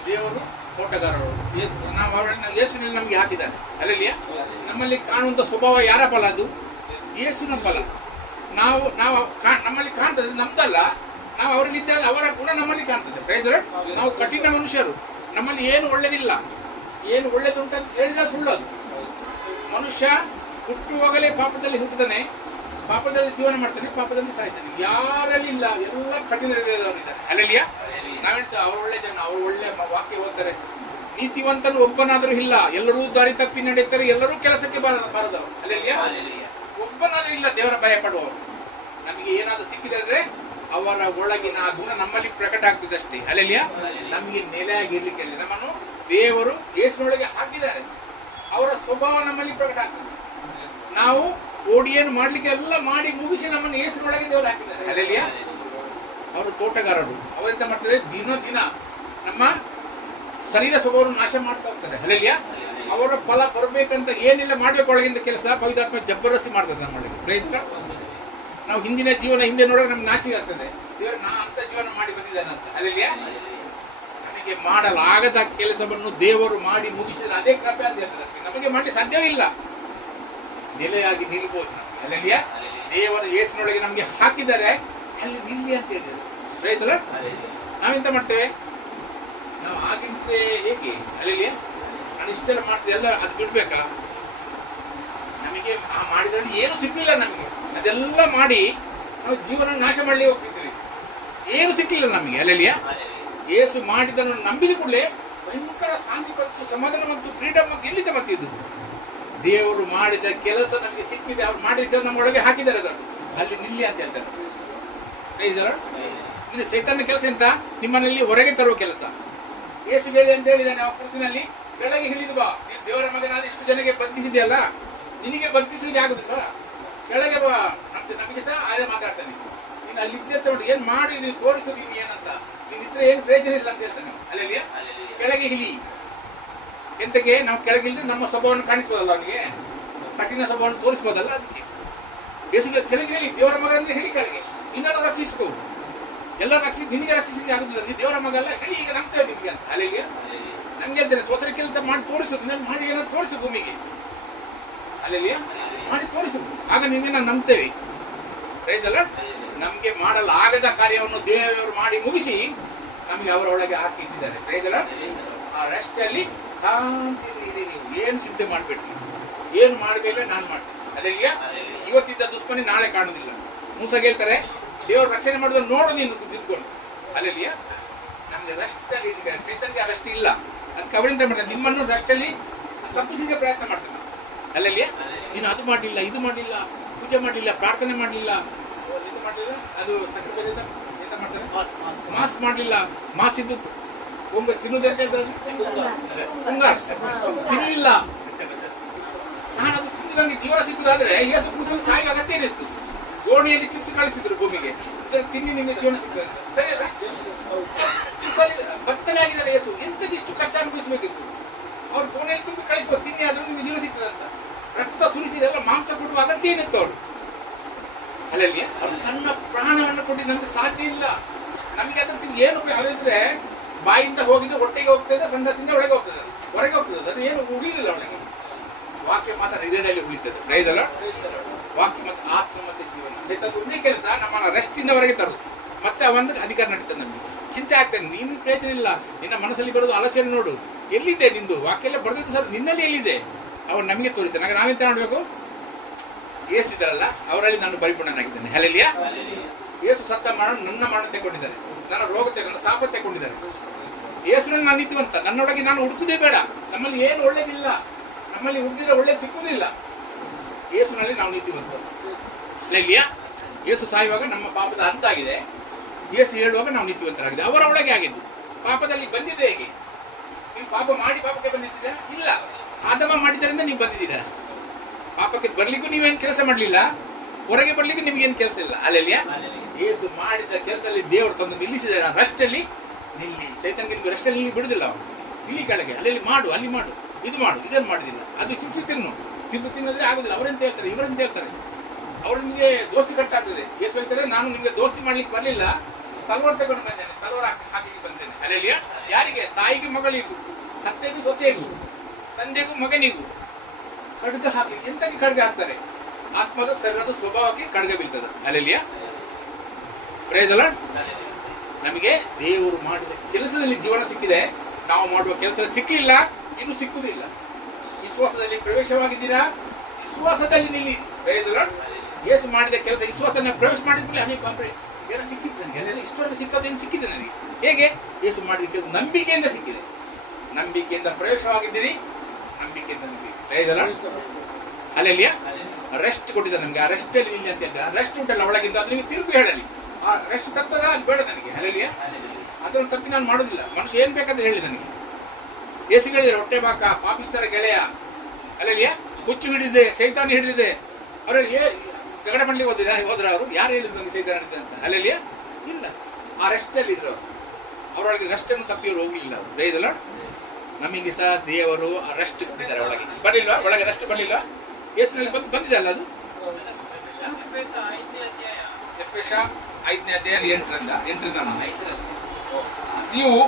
ದೇವರು ತೋಟಗಾರರು ನಾವು ಅವರನ್ನು ಯೇಸುವಿನಲ್ಲಿ ನಮಗೆ ಹಾಕಿದ್ದಾನೆ. ಅಲ್ಲಿಯ ನಮ್ಮಲ್ಲಿ ಕಾಣುವಂತ ಸ್ವಭಾವ ಯಾರ ಫಲ? ಅದು ಯೇಸುವಿನ ಫಲ. ನಾವು ನಾವು ನಮ್ಮಲ್ಲಿ ಕಾಣ್ತದೆ, ನಮ್ದಲ್ಲ. ನಾವು ಅವರಲ್ಲಿ ಇದ್ದಾಗ ಅವರ ಗುಣ ನಮ್ಮಲ್ಲಿ ಕಾಣ್ತದೆ. ನಾವು ಕಠಿಣ ಮನುಷ್ಯರು, ನಮ್ಮಲ್ಲಿ ಏನು ಒಳ್ಳೆದಿಲ್ಲ. ಏನು ಒಳ್ಳೆದುಂಟಂತ ಹೇಳಿದ ಸುಳ್ಳದು. ಮನುಷ್ಯ ಹುಟ್ಟುವಾಗಲೇ ಪಾಪದಲ್ಲಿ ಹುಟ್ಟುತ್ತಾನೆ, ಪಾಪದಲ್ಲಿ ಜೀವನ ಮಾಡ್ತಾನೆ, ಪಾಪದಲ್ಲಿ ಸಾಯ್ತಾನೆ. ಯಾರಲ್ಲಿ ಇಲ್ಲ, ಎಲ್ಲ ಕಠಿಣ ಹೃದಯದವರಿದ್ದಾರೆ. ಅಲ್ಲೆಲ್ಲಿಯ ನಾವು ಹೇಳ್ತೇವೆ ಅವ್ರು ಒಳ್ಳೆ ಜನ, ಅವ್ರು ಒಳ್ಳೆ ವಾಕ್ಯ ಓದ್ತಾರೆ. ನೀತಿವಂತನು ಒಬ್ಬನಾದರೂ ಇಲ್ಲ, ಎಲ್ಲರೂ ದಾರಿ ತಪ್ಪಿ ನಡೆಯುತ್ತಾರೆ, ಎಲ್ಲರೂ ಕೆಲಸಕ್ಕೆ ಬಾರದವರು. ಅಲ್ಲೆಲ್ಲಿಯ ಒಬ್ಬನಾದ್ರೂ ಇಲ್ಲ ದೇವರ ಭಯ ಪಡುವವರು. ನಮಗೆ ಏನಾದ್ರು ಸಿಕ್ಕಿದ್ರೆ ಅವರ ಒಳಗಿನ ಆ ಗುಣ ನಮ್ಮಲ್ಲಿ ಪ್ರಕಟ ಆಗ್ತದೆ ಅಷ್ಟೇ. ಅಲ್ಲೆಲ್ಲಿಯ ನಮಗೆ ನೆಲೆಯಾಗಿರ್ಲಿಕ್ಕೆ ನಮ್ಮನ್ನು ದೇವರು ಯೇಸುವಿನೊಳಗೆ ಹಾಕಿದ್ದಾರೆ. ಅವರ ಸ್ವಭಾವ ನಮ್ಮಲ್ಲಿ ಪ್ರಕಟ ಆಗ್ತದೆ. ನಾವು ಓಡಿಯನ್ನು ಮಾಡ್ಲಿಕ್ಕೆ ಎಲ್ಲ ಮಾಡಿ ಮುಗಿಸಿ ನಮ್ಮನ್ನು ಯೇಸುವಿನೊಳಗೆ ದೇವರು ಹಾಕಿದ್ದಾರೆ. ಅಲ್ಲೆಲ್ಲಿಯ ಅವರು ತೋಟಗಾರರು. ಅವರೆಂತ ಮಾಡ್ತಾರೆ? ದಿನ ದಿನ ನಮ್ಮ ಶರೀರ ಸ್ವಭಾವವನ್ನು ನಾಶ ಮಾಡ್ತಾ ಹೋಗ್ತಾರೆ. ಅಲ್ಲೆಲ್ಲಿಯ ಅವರ ಫಲ ಬರಬೇಕಂತ ಏನಿಲ್ಲ ಮಾಡ್ಬೇಕು ಒಳಗಿಂದ ಕೆಲಸ ಪವಿತ್ರಾತ್ಮ ಜಬ್ಬರಸಿ ಮಾಡ್ತಾರೆ ನಮ್ಮೊಳಗೆ. ಪ್ರೈಸ್ ನಾವು ಹಿಂದಿನ ಜೀವನ ಹಿಂದೆ ನೋಡೋಕೆ ನಮ್ಗೆ ನಾಚಿಕೆ ಆಗ್ತದೆ. ದೇವರು ನಾ ಅಂತ ಜೀವನ ಮಾಡಿ ಬಂದಿದ್ದಾನೆ ಅಂತ. ಅಲ್ಲೆಲ್ಲಿಯ ನಮಗೆ ಮಾಡಲಾಗದ ಕೆಲಸವನ್ನು ದೇವರು ಮಾಡಿ ಮುಗಿಸಿದ ಅದೇ ಕೃಪೆ ಅಂತ ಹೇಳ್ತಾರೆ. ನಮಗೆ ಮಾಡಿ ಸಾಧ್ಯವೇ ಇಲ್ಲ. ನೆಲೆಯಾಗಿ ನಿಲ್ಬಹುದು ನಾವು. ಅಲ್ಲೆಲ್ಲಿಯ ದೇವರು ಯೇಸುವಿನೊಳಗೆ ನಮಗೆ ಹಾಕಿದ್ದಾರೆ, ಅಲ್ಲಿ ನಿಲ್ಲಿ ಅಂತ ಹೇಳಿದ್ರು. ರೈತಲ್ಲ ನಾವೆಂತ ಮಾಡ್ತೇವೆ? ನಾವು ಆಗಿಂತೆ ಹೇಗೆ? ಅಲ್ಲೆಲ್ಲಿಯ ನಾನು ಇಷ್ಟೆಲ್ಲ ಮಾಡ್ತೇವೆ, ಎಲ್ಲ ಅದು ಬಿಡ್ಬೇಕಾ? ನಮಗೆ ಆ ಮಾಡಿದ್ರಲ್ಲಿ ಏನು ಸಿಗ್ಲಿಲ್ಲ. ನಮಗೆ ಅದೆಲ್ಲ ಮಾಡಿ ನಾವು ಜೀವನ ನಾಶ ಮಾಡಲಿ ಹೋಗ್ತಿದ್ವಿ. ಏನು ಸಿಕ್ಕಿಲ್ಲ ನಮಗೆ. ಅಲ್ಲೆಲ್ಲಿಯ ಯೇಸು ಮಾಡಿದ್ದನ್ನು ನಂಬಿದ ಕೂಡಲೇ ಭಯಂಕರ ಶಾಂತಿ ಮತ್ತು ಸಮಾಧಾನ ಮತ್ತು ಫ್ರೀಡಮ್ ಮತ್ತು ಎಲ್ಲಿಂದ ಬಂದಿದ್ದು? ದೇವರು ಮಾಡಿದ ಕೆಲಸ ನಮಗೆ ಸಿಕ್ಕಿದೆ. ಅವ್ರು ಮಾಡಿದ ಕೆಲಸ ನಮ್ಮ ಒಳಗೆ ಹಾಕಿದ್ದಾರೆ, ಅದನ್ನು ಅಲ್ಲಿ ನಿಲ್ಲಿ ಅಂತ ಹೇಳ್ತಾರೆ. ಇದು ಸೈತಾನ ಕೆಲಸ ಎಂತ? ನಿಮ್ಮನಲ್ಲಿ ಹೊರಗೆ ತರುವ ಕೆಲಸ. ಯೇಸು ಹೇಳಿದೆ ಅಂತ ಹೇಳಿದ್ದಾನೆ ಆ ಕುರಿಸಿನಲ್ಲಿ, ಕೆಳಗೆ ಇಳಿದು ಬಾ, ನೀನು ದೇವರ ಮಗನಾದ ಇಷ್ಟು ಜನಕ್ಕೆ ಬದುಕಿಸಿದೆಯಲ್ಲ, ನಿನಗೆ ಬದುಕಿಸಲಿಕ್ಕೆ ಆಗುದಿಲ್ಲ, ಕೆಳಗೆ ಬಾ. ನಮಗೆ ಸಹ ಅದೇ ಮಾತಾಡ್ತಾನೆ. ನೀನು ಅಲ್ಲಿದ್ದೆ ನೋಡಿ ಏನ್ ಮಾಡಿ ನೀನು ತೋರಿಸೋದು ನೀನು ಏನಂತ, ನೀನ್ ಇದ್ರೆ ಏನ್ ಪ್ರಯೋಜನ ಇಲ್ಲ ಅಂತ ಹೇಳ್ತಾನೆ. ಅಲ್ಲೆಲ್ಲಿಯ ಕೆಳಗೆ ಇಳಿ. ಎಂತಕ್ಕೆ? ನಾವು ಕೆಳಗಿಳಿದ್ರೆ ನಮ್ಮ ಸ್ವಭಾವವನ್ನು ಕಾಣಿಸ್ಬೋದಲ್ಲ, ಅವನಿಗೆ ಕಠಿಣ ಸ್ವಭಾವವನ್ನು ತೋರಿಸ್ಬೋದಲ್ಲ. ಅದಕ್ಕೆ ಯೇಸುಗೆ ಕೆಳಗೆ ಹೇಳಿ, ದೇವರ ಮಗ ಅಂದ್ರೆ ಹೇಳಿ ಕೆಳಗೆ, ನಿನ್ನನ್ನು ರಕ್ಷಿಸ್ಕೋ. ಎಲ್ಲ ನಿನಗೆ ರಕ್ಷಿಸಲಿಕ್ಕೆ ಆಗುದಿಲ್ಲ, ನೀ ದೇವರ ಮಗ ಅಲ್ಲ, ಹೇಳಿ ಈಗ ನಂಬ್ತೇವೆ ನಿಮಗೆ ಅಂತ. ಅಲ್ಲಿಗೆ ನಮ್ಗೆ ಹೇಳ್ತಾರೆ ಸ್ವಸರ ಕೆಲಸ ಮಾಡಿ ತೋರಿಸೋದು, ನಾನು ಮಾಡಿ ಏನಾದ್ರು ತೋರಿಸು ಭೂಮಿಗೆ. ಅಲ್ಲಿಗೆ ಮಾಡಿ ತೋರಿಸು, ಆಗ ನಿಮಗೆ ನಾವು ನಂಬ್ತೇವೆ. ರೈತಲ್ಲ ನಮ್ಗೆ ಮಾಡಲಾಗದ ಕಾರ್ಯವನ್ನು ದೇವರು ಮಾಡಿ ಮುಗಿಸಿ ನಮಗೆ ಅವರ ಒಳಗೆ ಹಾಕಿಟ್ಟಿದ್ದಾರೆ. ರೈತಲ್ಲ ಆ ರೆಸ್ಟ್ ಅಲ್ಲಿ ಶಾಂತಿ ಇರಿ. ನೀವು ಏನು ಚಿಂತೆ ಮಾಡ್ಬೇಡ್ರಿ, ಏನು ಮಾಡ್ಬೇಕು ನಾನು ಮಾಡ್ತೀನಿ. ಅಲ್ಲಿಗೆ ಇವತ್ತಿದ್ದ ದುಷ್ಮನೆ ನಾಳೆ ಕಾಣುದಿಲ್ಲ. ಮೂಸಾಗ ಹೇಳ್ತಾರೆ, ದೇವರು ರಕ್ಷಣೆ ಮಾಡೋದನ್ನು ನೋಡು ನೀನು ನಿಂತ್ಕೊಂಡು. ಅಲ್ಲಿಯ ನಮ್ಗೆ ರೆಸ್ಟ್ ಅಲ್ಲಿ ಸೈತಾನ್ಗೆ ರೆಸ್ಟ್ ಇಲ್ಲ. ಅದಕ್ಕೆ ಅವರಿಂದ ಮಾಡ್ತಾರೆ, ನಿಮ್ಮನ್ನು ರೆಸ್ಟ್ ಅಲ್ಲಿ ತಪ್ಪಿಸಿಗೆ ಪ್ರಯತ್ನ ಮಾಡ್ತಾನೆ. ಅಲ್ಲಿಯ ನೀನು ಅದು ಮಾಡಲಿಲ್ಲ, ಇದು ಮಾಡಲಿಲ್ಲ, ಪೂಜೆ ಮಾಡಲಿಲ್ಲ, ಪ್ರಾರ್ಥನೆ ಮಾಡಲಿಲ್ಲ, ಇದು ಮಾಡಲಿಲ್ಲ, ಅದು ಸಕ್ಕರೆ ಎಂತ ಮಾಡ್ತಾರೆ, ಮಾಸ್ ಮಾಡಲಿಲ್ಲ, ಮಾಸ್ ಇದ್ದು ಉಂಗ ತಿನ್ನುವುದಂತ ತಿನ್ನಲಿಲ್ಲ. ನಾನು ಅದು ತಿಂದು ನನಗೆ ಜೀವನ ಸಿಕ್ಕುದಾದ್ರೆ ಯೇಸು ಕ್ರಿಸ್ತನ ಸಾಯಿಗೆ ಅಗತ್ಯ ಏನಿತ್ತು? ಗೋಣಿಯಲ್ಲಿ ಚಿಪ್ಸ್ ಕಳಿಸಿದ್ರು ಭೂಮಿಗೆ, ತಿನ್ನಿ ನಿಮಗೆ ಜೀವನ ಸಿಗ್ತದೆ. ಸರಿ ಅಲ್ಲ? ಬತ್ತಲೆ ಆಗಿದ್ದಾರೆ ಯೇಸು, ಎಂತದಿಷ್ಟು ಕಷ್ಟ ಅನುಭವಿಸಬೇಕಿತ್ತು. ಅವ್ರು ಗೋಣಿಯಲ್ಲಿ ತುಂಬಿ ಕಳಿಸುವ ತಿನ್ನಿ ಆದ್ರೂ ನಿಮಗೆ ಜೀವನ ಸಿಗ್ತದೆ ಅಂತ. ರಕ್ತ ಸುರಿಸಿದೆಲ್ಲ ಮಾಂಸ ಕೊಡುವ ಅಗತ್ಯ ಏನಿತ್ತು ಅವರು? ಅಲ್ಲಲ್ಲಿ ಅವ್ರು ತನ್ನ ಪ್ರಾಣವನ್ನು ಕೊಟ್ಟು ನಮ್ಗೆ ಸಾಧ್ಯ ಇಲ್ಲ. ನಮ್ಗೆ ಅದಕ್ಕೆ ಏನು ಅದಿದ್ರೆ ಬಾಯಿಂದ ಹೋಗಿದ್ದು ಹೊಟ್ಟೆಗೆ ಹೋಗ್ತದೆ, ಸಂಡಸಿಂದ ಒಳಗೆ ಹೋಗ್ತದೆ, ಹೊರಗೆ ಹೋಗ್ತದೆ. ಅದು ಏನು ಉಳಿದಿಲ್ಲ ಒಳಗೆ. ವಾಕ್ಯ ಮಾತ್ರ ಹೃದಯದಲ್ಲಿ ಉಳಿತದೆ. ರೈತಲ್ಲ ವಾಕ್ಯ ಮತ್ತು ಆತ್ಮ ಮತ್ತೆ ಜೀವನ ಸಹಿತ ಒಂದೇ ಕೆಲಸ ನಮ್ಮನ್ನ ರೆಸ್ಟ್ ಇಂದ ಹೊರಗೆ ತರುದು. ಮತ್ತೆ ಅವನ ಅಧಿಕಾರ ನಡೀತದೆ. ನಮಗೆ ಚಿಂತೆ ಆಗ್ತದೆ, ನೀನು ಪ್ರಯೋಜನ ಇಲ್ಲ, ನಿನ್ನ ಮನಸ್ಸಲ್ಲಿ ಬರೋದು ಆಲೋಚನೆ ನೋಡು, ಎಲ್ಲಿದೆ ನಿಂದು ವಾಕ್ಯ ಎಲ್ಲ ಬರೆದಿದ್ದು ಸರ್ ನಿನ್ನಲ್ಲಿ ಎಲ್ಲಿದೆ ಅವನು ನಮಗೆ ತೋರಿಸ್ತಾನೆ. ನಾವೆಂತ ಮಾಡಬೇಕು? ಯೇಸು ಇದ್ದಾರಲ್ಲ ಅವರಲ್ಲಿ ನಾನು ಪರಿಪೂರ್ಣನಾಗಿದ್ದೇನೆ. ಹಲ್ಲೆಲೂಯಾ. ಯೇಸು ಸತ್ತ ಮರಣ ನನ್ನ ಮರಣ ತೆಗೊಂಡಿದ್ದಾರೆ, ನನ್ನ ರೋಗ ನನ್ನ ಶಾಪ ತೆಗೊಂಡಿದ್ದಾರೆ. ಯೇಸುನಲ್ಲಿ ನಾನು ನಿಂತುವಂತ, ನನ್ನೊಳಗೆ ನಾನು ಹುಡುಕುದೇ ಬೇಡ. ನಮ್ಮಲ್ಲಿ ಏನು ಒಳ್ಳೇದಿಲ್ಲ, ನಮ್ಮಲ್ಲಿ ಹುಡುಕಿದ್ರೆ ಒಳ್ಳೇದು ಸಿಕ್ಕುವುದಿಲ್ಲ. ಯೇಸುನಲ್ಲಿ ನಾವು ನಿಂತುವಂತ. ಹಲ್ಲೆಲೂಯಾ. ಯೇಸು ಸಾಯುವಾಗ ನಮ್ಮ ಪಾಪದ ಹಂತ ಆಗಿದೆ, ಯೇಸು ಹೇಳುವಾಗ ನಾವು ನೀತಿವಂತರಾಗಿದೆ. ಅವರ ಒಳಗೆ ಆಗಿದ್ದು ಪಾಪದಲ್ಲಿ ಬಂದಿದೆ. ಹೇಗೆ ನೀವು ಪಾಪ ಮಾಡಿ ಪಾಪಕ್ಕೆ ಬಂದಿದ್ದೀರಾ? ಇಲ್ಲ, ಆದಮ ಮಾಡಿದ್ದರಿಂದ ನೀವು ಬಂದಿದ್ದೀರಾ. ಪಾಪಕ್ಕೆ ಬರ್ಲಿಕ್ಕೂ ನೀವೇನು ಕೆಲಸ ಮಾಡಲಿಲ್ಲ, ಹೊರಗೆ ಬರ್ಲಿಕ್ಕೂ ನಿಮ್ಗೇನು ಕೆಲಸ ಇಲ್ಲ. ಅಲ್ಲೆಲ್ಲಿಯಾ ಯೇಸು ಮಾಡಿದ ಕೆಲಸದಲ್ಲಿ ದೇವರು ತಂದು ನಿಲ್ಲಿಸಿದ ರಷ್ಟಲ್ಲಿ ನಿಲ್ಲಿ. ಸೈತನ್ಗೆ ನಿಮ್ಗೆ ರಷ್ಟಲ್ಲಿ ನಿಲ್ಲಿ ಬಿಡುದಿಲ್ಲ. ಅವನು ಇಲ್ಲಿ ಕೆಳಗೆ ಅಲ್ಲೆಲ್ಲಿ ಮಾಡು, ಅಲ್ಲಿ ಮಾಡು, ಇದು ಮಾಡು, ಇದನ್ನು ಮಾಡುದಿಲ್ಲ. ಅದು ಶಿಕ್ಷೆ ತಿನ್ನೋದ್ರೆ ಆಗುದಿಲ್ಲ. ಅವರೆಂತ ಹೇಳ್ತಾರೆ, ಇವರೆಂತ ಹೇಳ್ತಾರೆ, ಅವ್ರು ನಿಮಗೆ ದೋಸ್ತಿ ಕಟ್ಟಾಗ್ತದೆ. ಯೇಸು ಹೇಳ್ತಾರೆ, ನಾನು ನಿಮ್ಗೆ ದೋಸ್ತಿ ಮಾಡ್ಲಿಕ್ಕೆ ಬರ್ಲಿಲ್ಲ, ತಲವಾರು ತಗೊಂಡು ಬಂದೇನೆ, ತಲವಾರು ಹಾಕಲಿಕ್ಕೆ ಬಂದೇನೆ. ಅಲ್ಲೆಲ್ಲಿಯಾ ಯಾರಿಗೆ? ತಾಯಿಗೆ ಮಗಳಿಗೂ, ಅತ್ತೆಗೂ ಸೊಸೆಗೂ, ತಂದೆಗೂ ಮಗನಿಗೂ ಖಡ್ಗ ಹಾಕಲಿ. ಎಂತಕ್ಕೆ ಖಡ್ಗ ಹಾಕ್ತಾರೆ? ಆತ್ಮದ ಶರೀರದ ಸ್ವಭಾವಕ್ಕೆ ಖಡ್ಗ ಬೀಳ್ತದೆ. ಅಲ್ಲೆಲ್ಲಿಯಾ ಪ್ರೈಸ್ ದಿ ಲಾರ್ಡ್. ನಮಗೆ ದೇವರು ಮಾಡಿದ ಕೆಲಸದಲ್ಲಿ ಜೀವನ ಸಿಕ್ಕಿದೆ, ನಾವು ಮಾಡುವ ಕೆಲಸ ಸಿಕ್ಕಿಲ್ಲ, ಇನ್ನು ಸಿಕ್ಕುವುದಿಲ್ಲ. ವಿಶ್ವಾಸದಲ್ಲಿ ಪ್ರವೇಶವಾಗಿದ್ದೀರಾ? ವಿಶ್ವಾಸದಲ್ಲಿ ನಿಲ್ಲಿ. Price the Lord. ಯೇಸು ಮಾಡಿದ ಕೆಲಸ ವಿಶ್ವಾಸನ ಪ್ರವೇಶ ಮಾಡಿದ್ಮೇಲೆ ಅನೇಕ ಏನೋ ಸಿಕ್ಕಿದ್ದು ನನಗೆ. ಅಲ್ಲೆಲ್ಲ ಇಷ್ಟೊಂದು ಸಿಕ್ಕೋದೇನು ಸಿಕ್ಕಿದೆ ನನಗೆ. ಹೇಗೆ? ಯೇಸು ಮಾಡಿದ ಕೆಲಸ ನಂಬಿಕೆಯಿಂದ ಸಿಕ್ಕಿದೆ. ನಂಬಿಕೆಯಿಂದ ಪ್ರವೇಶವಾಗಿದ್ದೀರಿ, ನಂಬಿಕೆಯಿಂದ ಅಲ್ಲೆಲ್ಲಿಯಾ ರೆಸ್ಟ್ ಕೊಟ್ಟಿದ್ದ ನಮ್ಗೆ. ಆ ರೆಸ್ಟ್ ಅಲ್ಲಿ ನಿಲ್ಲಿ ಅಂತ ಹೇಳ್ತಾರೆ. ರೆಸ್ಟ್ ಉಂಟಲ್ಲ ಒಳಗಿಂದ, ಅದು ನಿಮಗೆ ತಿರುಗಿ ಹೇಳಲಿ. ಆ ರೆಸ್ಟ್ ತಪ್ಪದ ಅದು ಬೇಡ ನನಗೆ. ಅಲ್ಲೆಲ್ಲಿಯಾ ಅದನ್ನು ತಪ್ಪಿ ನಾನು ಮಾಡೋದಿಲ್ಲ. ಮನುಷ್ಯ ಏನ್ ಬೇಕಾದ್ರೆ ಹೇಳಿ ನನಗೆ. ಯೇಸು ಹೇಳಿದ್ರೆ ಹೊಟ್ಟೆ ಬಾಕ, ಪಾಪಿಸ್ತರ ಗೆಳೆಯ, ಅಲ್ಲೆಲ್ಲಿಯಾ ಹುಚ್ಚು ಹಿಡಿದಿದೆ, ಸೈತಾನ ಹಿಡಿದಿದೆ. ಅವ್ರಲ್ಲಿ ಜಗಳ ಮಾಡ್ಲಿಕ್ಕೆ ಹೋದ್ರ ಅವರು ಯಾರು ಹೇಳಿದ್ರು ನನಗೆ ಸೈತಾನ ಹಿಡಿದೆ ಅಂತ? ಅಲ್ಲೆಲ್ಲಿಯಾ ಇಲ್ಲ. ಆ ರೆಸ್ಟ್ ಅಲ್ಲಿ ಇದ್ರು ಅವರೊಳಗೆ ರೆಸ್ಟ್ ಅನ್ನು ತಪ್ಪಿ ಅವರು ಹೋಗ್ಲಿಲ್ಲ. ಅವರು ಪ್ರೈಸ್ ದಿ ಲಾರ್ಡ್. ನಮಗೆ ಸಹ ದೇವರು ರೆಸ್ಟ್ ಕೊಟ್ಟಿದ್ದಾರೆ. ಒಳಗೆ ಬರ್ಲಿಲ್ವಾ? ಒಳಗೆ ರೆಸ್ಟ್ ಬರ್ಲಿಲ್ವಾ? ಯೇಸುನಲ್ಲಿ ಬಂದಿದೆ ಅಲ್ಲ ಅದು. ಎಫೆಸ 5ನೇ ಅಧ್ಯಾಯ 8ರಿಂದ ನೀವು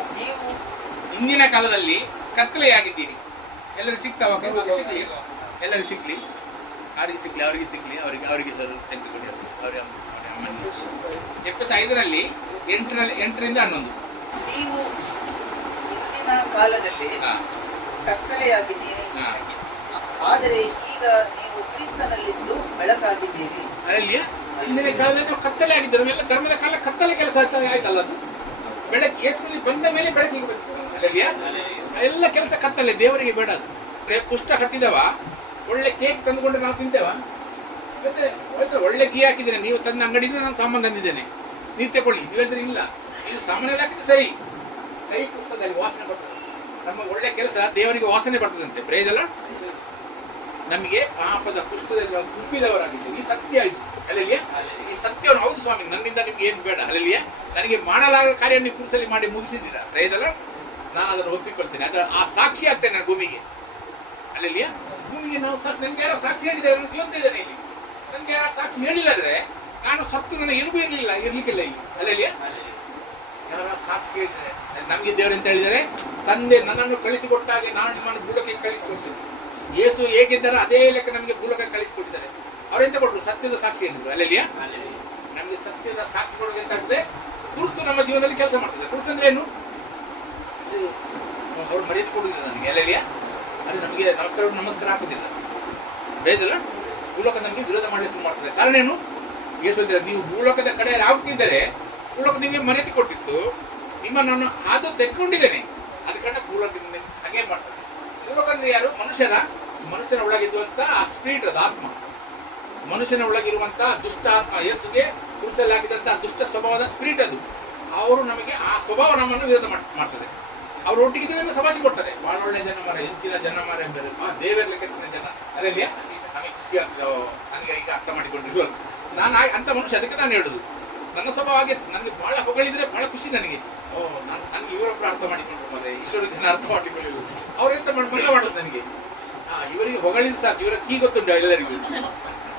ಇಂದಿನ ಕಾಲದಲ್ಲಿ ಕತ್ತಲೆಯಾಗಿದ್ದೀರಿ. ಎಲ್ಲರಿಗೂ ಸಿಗ್ತಾವ? ಎಲ್ಲರಿಗೂ ಸಿಗ್ಲಿ, ಯಾರಿಗೆ ಸಿಗ್ಲಿ, ಅವರಿಗೆ ಸಿಗ್ಲಿ, ಅವರಿಗೆ ತೆಗೆದುಕೊಳ್ಳಿ. ಅವರಿಗೆ ಎಫೆಸ 5ರಲ್ಲಿ 8ರಿಂದ 11. ನೀವು ಇಂದಿನ ಕಾಲದಲ್ಲಿ ಕತ್ತಲೆಯಾಗಿದ್ದೀರಿ, ಆದರೆ ಈಗ ನೀವು ಕ್ರಿಸ್ತನಲ್ಲಿದ್ದು ಬೆಳಕಾಗಿದ್ದೀರಿ. ಅಲ್ಲಿಯ ಇಂದಿನ ಕಾಲದಲ್ಲಿ ನಾವು ಕತ್ತಲೆ ಆಗಿದ್ದೇವೆ. ಎಲ್ಲ ಧರ್ಮದ ಕಾಲ ಕತ್ತಲೆ ಕೆಲಸ ಆಯ್ತಲ್ಲ. ಅದು ಬೆಳಕು ಯೇಸುವಿನಲ್ಲಿ ಬಂದ ಮೇಲೆ ಬೆಳಕಿಗೆ ಬಂದಿದೆ. ಎಲ್ಲ ಕೆಲಸ ಕತ್ತಲೆ, ದೇವರಿಗೆ ಬೇಡ. ಅದು ಕುಷ್ಠ ಹತ್ತಿದವ ಒಳ್ಳೆ ಕೇಕ್ ತಂದುಕೊಂಡು ನಾವು ತಿಂತೇವ? ಒಳ್ಳೆ ಗೀ ಹಾಕಿದ್ದೇನೆ, ನೀವು ತಂದ ಅಂಗಡಿಯಿಂದ ನಾನು ಸಾಮಾನು ತಂದಿದ್ದೇನೆ, ನೀವು ತಗೊಳ್ಳಿ. ನೀವು ಹೇಳಿದ್ರೆ ಇಲ್ಲ, ನೀವು ಸಾಮಾನೆಲ್ಲ ಹಾಕಿದ್ರೆ ಸರಿ, ಕೈ ಕುಷ್ಠದಲ್ಲಿ ವಾಸನೆ ಬರ್ತದೆ. ನಮ್ಮ ಒಳ್ಳೆ ಕೆಲಸ ದೇವರಿಗೆ ವಾಸನೆ ಬರ್ತದಂತೆ. Price the lord. ನಮಗೆ ಪಾಪದ ಕುಷ್ಠದಲ್ಲಿ ನಾವು ತುಂಬಿದವರಾಗಿದ್ದೇವೆ. ಈ ಸತ್ಯ ಆಯ್ತು. ಅಲ್ಲೆಲ್ಲಿಯಾ ಈ ಸತ್ಯವನ್ನು, ಹೌದು ಸ್ವಾಮಿ ನನ್ನಿಂದ ನಿಮ್ಗೆ ಏನು ಬೇಡ, ಅಲ್ಲೆಲ್ಲಿಯಾ ನನಗೆ ಮಾಡಲಾಗ ಕಾರ್ಯ ನೀವು ಕುರಿಸಲ್ಲಿ ಮಾಡಿ ಮುಗಿಸಿದ್ದೀರಾ. Price the lord. ನಾನು ಅದನ್ನು ಒಪ್ಪಿಕೊಳ್ತೇನೆ. ಆ ಸಾಕ್ಷಿ ಆಗ್ತೇನೆ ನಾನು ಭೂಮಿಗೆ. ಅಲ್ಲೆಲ್ಲಿಯಾ ಭೂಮಿಗೆ ನಾವು ನನಗೆ ಯಾರೋ ಸಾಕ್ಷಿ ಹೇಳಿದ್ದಾರೆ, ನಾನು ಜೀವಂತಿದ್ದೇನೆ ಇಲ್ಲಿ. ನನಗೆ ಯಾರು ಸಾಕ್ಷಿ ಹೇಳಿಲ್ಲ ಅಂದ್ರೆ ನಾನು ಸತ್ತು ನನ್ನ ಎಲುಬು ಇರ್ಲಿಕ್ಕಿಲ್ಲ ಇಲ್ಲಿ. ಅಲ್ಲೆಲ್ಲಿಯಾ ಯಾರ ಸಾಕ್ಷಿ ಹೇಳಿದ್ದಾರೆ. ನಮ್ಗೆ ದೇವರು ಅಂತ ಹೇಳಿದರೆ, ತಂದೆ ನನ್ನನ್ನು ಕಳಿಸಿಕೊಟ್ಟಾಗೆ ನಾನು ನಿಮ್ಮನ್ನು ಭೂಲೋಕಕ್ಕೆ ಕಳಿಸಿಕೊಡ್ತೇನೆ. ಯೇಸು ಹೇಗಿದ್ದಾರೆ ಅದೇ ಲೆಕ್ಕ ನಮಗೆ ಭೂಲೋಕಕ್ಕೆ ಕಳಿಸಿಕೊಟ್ಟಿದ್ದಾರೆ. ಅವರೆಂತ ಕೊಟ್ಟರು? ಸತ್ಯದ ಸಾಕ್ಷಿ ಹೇಳಿದ್ರು. ಅಲ್ಲೆಲ್ಲಿಯಾ ನಮಗೆ ಸತ್ಯದ ಸಾಕ್ಷಿ ಕೊಡೋದು ಎಂತಾಗ್ತದೆ? ಕುರುಸು ನಮ್ಮ ಜೀವನದಲ್ಲಿ ಕೆಲಸ ಮಾಡ್ತದೆ. ಕುರುಸು ಅಂದ್ರೆ ಏನು? ಅವ್ರು ಮರ್ಯಾದೆ ಕೊಡುದಿಲ್ಲ ನನಗೆ. ಅಲ್ಲೆಲ್ಲಿಯಾ ಅದು ನಮಗೆ ನಮಸ್ಕಾರ ಹಾಕುದಿಲ್ಲ. Price the lord. ಭೂಲೋಕ ನಮಗೆ ವಿರೋಧ ಮಾಡಲಿಕ್ಕೆ ಶುರು ಮಾಡ್ತದೆ. ಕಾರಣ ಏನು? ಯೇಸು ಹೇಳ್ತಾರೆ, ನೀವು ಭೂಲೋಕದ ಕಡೆ ಹಾಕಿದ್ದರೆ ಭೂಲೋಕ ನಿಮಗೆ ಮರ್ಯಾದೆ ಕೊಟ್ಟಿತ್ತು, ನಿಮ್ಮನ್ನು ಅದು ತೆಕ್ಕೊಂಡಿದ್ದೇನೆ, ಅದಕ್ಕೆ ಭೂಲೋಕ ಹಾಗೆ ಮಾಡ್ತದೆ. ಭೂಲೋಕ ಅಂದ್ರೆ ಯಾರು? ಮನುಷ್ಯನ ಒಳಗಿರುವಂತ ಆ ಸ್ಪಿರಿಟ್, ಅದು ಆತ್ಮ. ಮನುಷ್ಯನ ಒಳಗಿರುವಂತಹ ದುಷ್ಟ ಆತ್ಮ, ಯೇಸುಗೆ ಕುರಿಸಲ್ಲಿ ಹಾಕಿದಂತಹ ದುಷ್ಟ ಸ್ವಭಾವದ ಸ್ಪಿರಿಟ್ ಅದು. ಅವರು ನಮಗೆ ಆ ಸ್ವಭಾವ ನಮ್ಮನ್ನು ವಿರೋಧ ಮಾಡ್ತದೆ. ಅವ್ರು ಒಟ್ಟಿಗೆ ನಮಗೆ ಸಭಾಷೆ ಕೊಡ್ತಾರೆ. ಬಹಳ ಒಳ್ಳೆ ಜನ ಮಾರ, ಹೆಚ್ಚಿನ ಜನ ಮಾರ ಎಂಬರು ದೇವರ ಕೆತ್ತಿನ ಜನ. ಅಲ್ಲೆಲ್ಲಿಯಾ ನಮಗೆ ಖುಷಿ ಆಗ್ತದೆ. ನನಗೆ ಈಗ ಅರ್ಥ ಮಾಡಿಕೊಂಡಿದ್ರು ನಾನು ಅಂತ ಮನುಷ್ಯ. ಅದಕ್ಕೆ ನಾನು ಹೇಳುದು, ನನ್ನ ಸ್ವಭಾವ ಹಾಗೆ. ನನಗೆ ಬಹಳ ಹೊಗಳಿದ್ರೆ ಬಹಳ ಖುಷಿ ನನಗೆ. ನನಗೆ ಇವರೊಬ್ಬರು ಅರ್ಥ ಮಾಡಿಕೊಂಡ್ರು ಮಾರೆ, ಇಷ್ಟೊಂದು ಜನ ಅರ್ಥ ಮಾಡಿಕೊಳ್ಳಿಲ್ಲ. ಅವ್ರು ಎಂತ ಮಗ ಮಾಡೋದು ನನಗೆ, ಇವರಿಗೆ ಹೊಗಳಿದ ಸಾಕು. ಇವರ ಕೀ ಗೊತ್ತುಂಟು ಎಲ್ಲರಿಗೂ.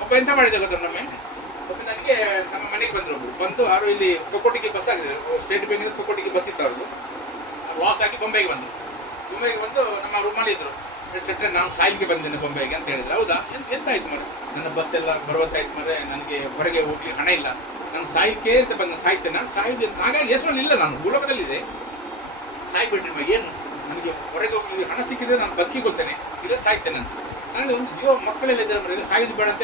ಒಬ್ಬ ಎಂತ ಮಾಡಿದೆ ಗೊತ್ತುಂಟು, ಒಬ್ಬ ನನಗೆ ನಮ್ಮ ಮನೆಗೆ ಬಂದ್ರು. ಬಂದು ಯಾರು ಇಲ್ಲಿ ಕೊಕ್ಕೋಟಿಗೆ ಬಸ್ ಆಗಿದೆ, ಸ್ಟೇಟ್ ಬ್ಯಾಂಕಿಂದ ಕೊಕ್ಕೋಟಿಗೆ ಬಸ್ ಇತ್ತು. ಅವ್ರದ್ದು ಲಾಸ್ ಆಗಿ ಬೊಂಬೆಗೆ ಬಂದು ನಮ್ಮ ರೂಮಲ್ಲಿ ಇದ್ರು. ಸೆಟ್ರೆ ನಾನು ಸಾಯಿಲಿಗೆ ಬಂದೇನೆ ಬೊಂಬೆಗೆ ಅಂತ ಹೇಳಿದ್ರೆ. ಹೌದಾ? ಎಂತ ಆಯ್ತು ಮರೆ, ನನ್ನ ಬಸ್ ಎಲ್ಲ ಬರುವತ್ತಾಯ್ತು ಮರೆ, ನನಗೆ ಹೊರಗೆ ಹೋಗ್ಲಿಕ್ಕೆ ಹಣ ಇಲ್ಲ, ನಾನು ಸಾಯಿಕೆ ಅಂತ ಬಂದ ಸಾಯ್ತೇನೆ, ನಾನು ಸಾಯುದು ಹಾಗಾಗಿ ಹೆಸರಲ್ಲಿ ಇಲ್ಲ, ನಾನು ಭೂಲೋಕದಲ್ಲಿದೆ, ಸಾಯ್ಬಿಟ್ರಿ ಏನು ನನಗೆ ಹೊರಗೆ ಹೋಗಲಿ ಹಣ ಸಿಕ್ಕಿದ್ರೆ ನಾನು ಬದುಕಿಕೊಳ್ತೇನೆ, ಇಲ್ಲ ಸಾಯ್ತೇನೆ ಅಂತ. ನಾನು ಒಂದು ಜೀವ ಮಕ್ಕಳೆಲ್ಲ ಇದ್ದಾರೆ ಸಾಯುದು ಬೇಡ ಅಂತ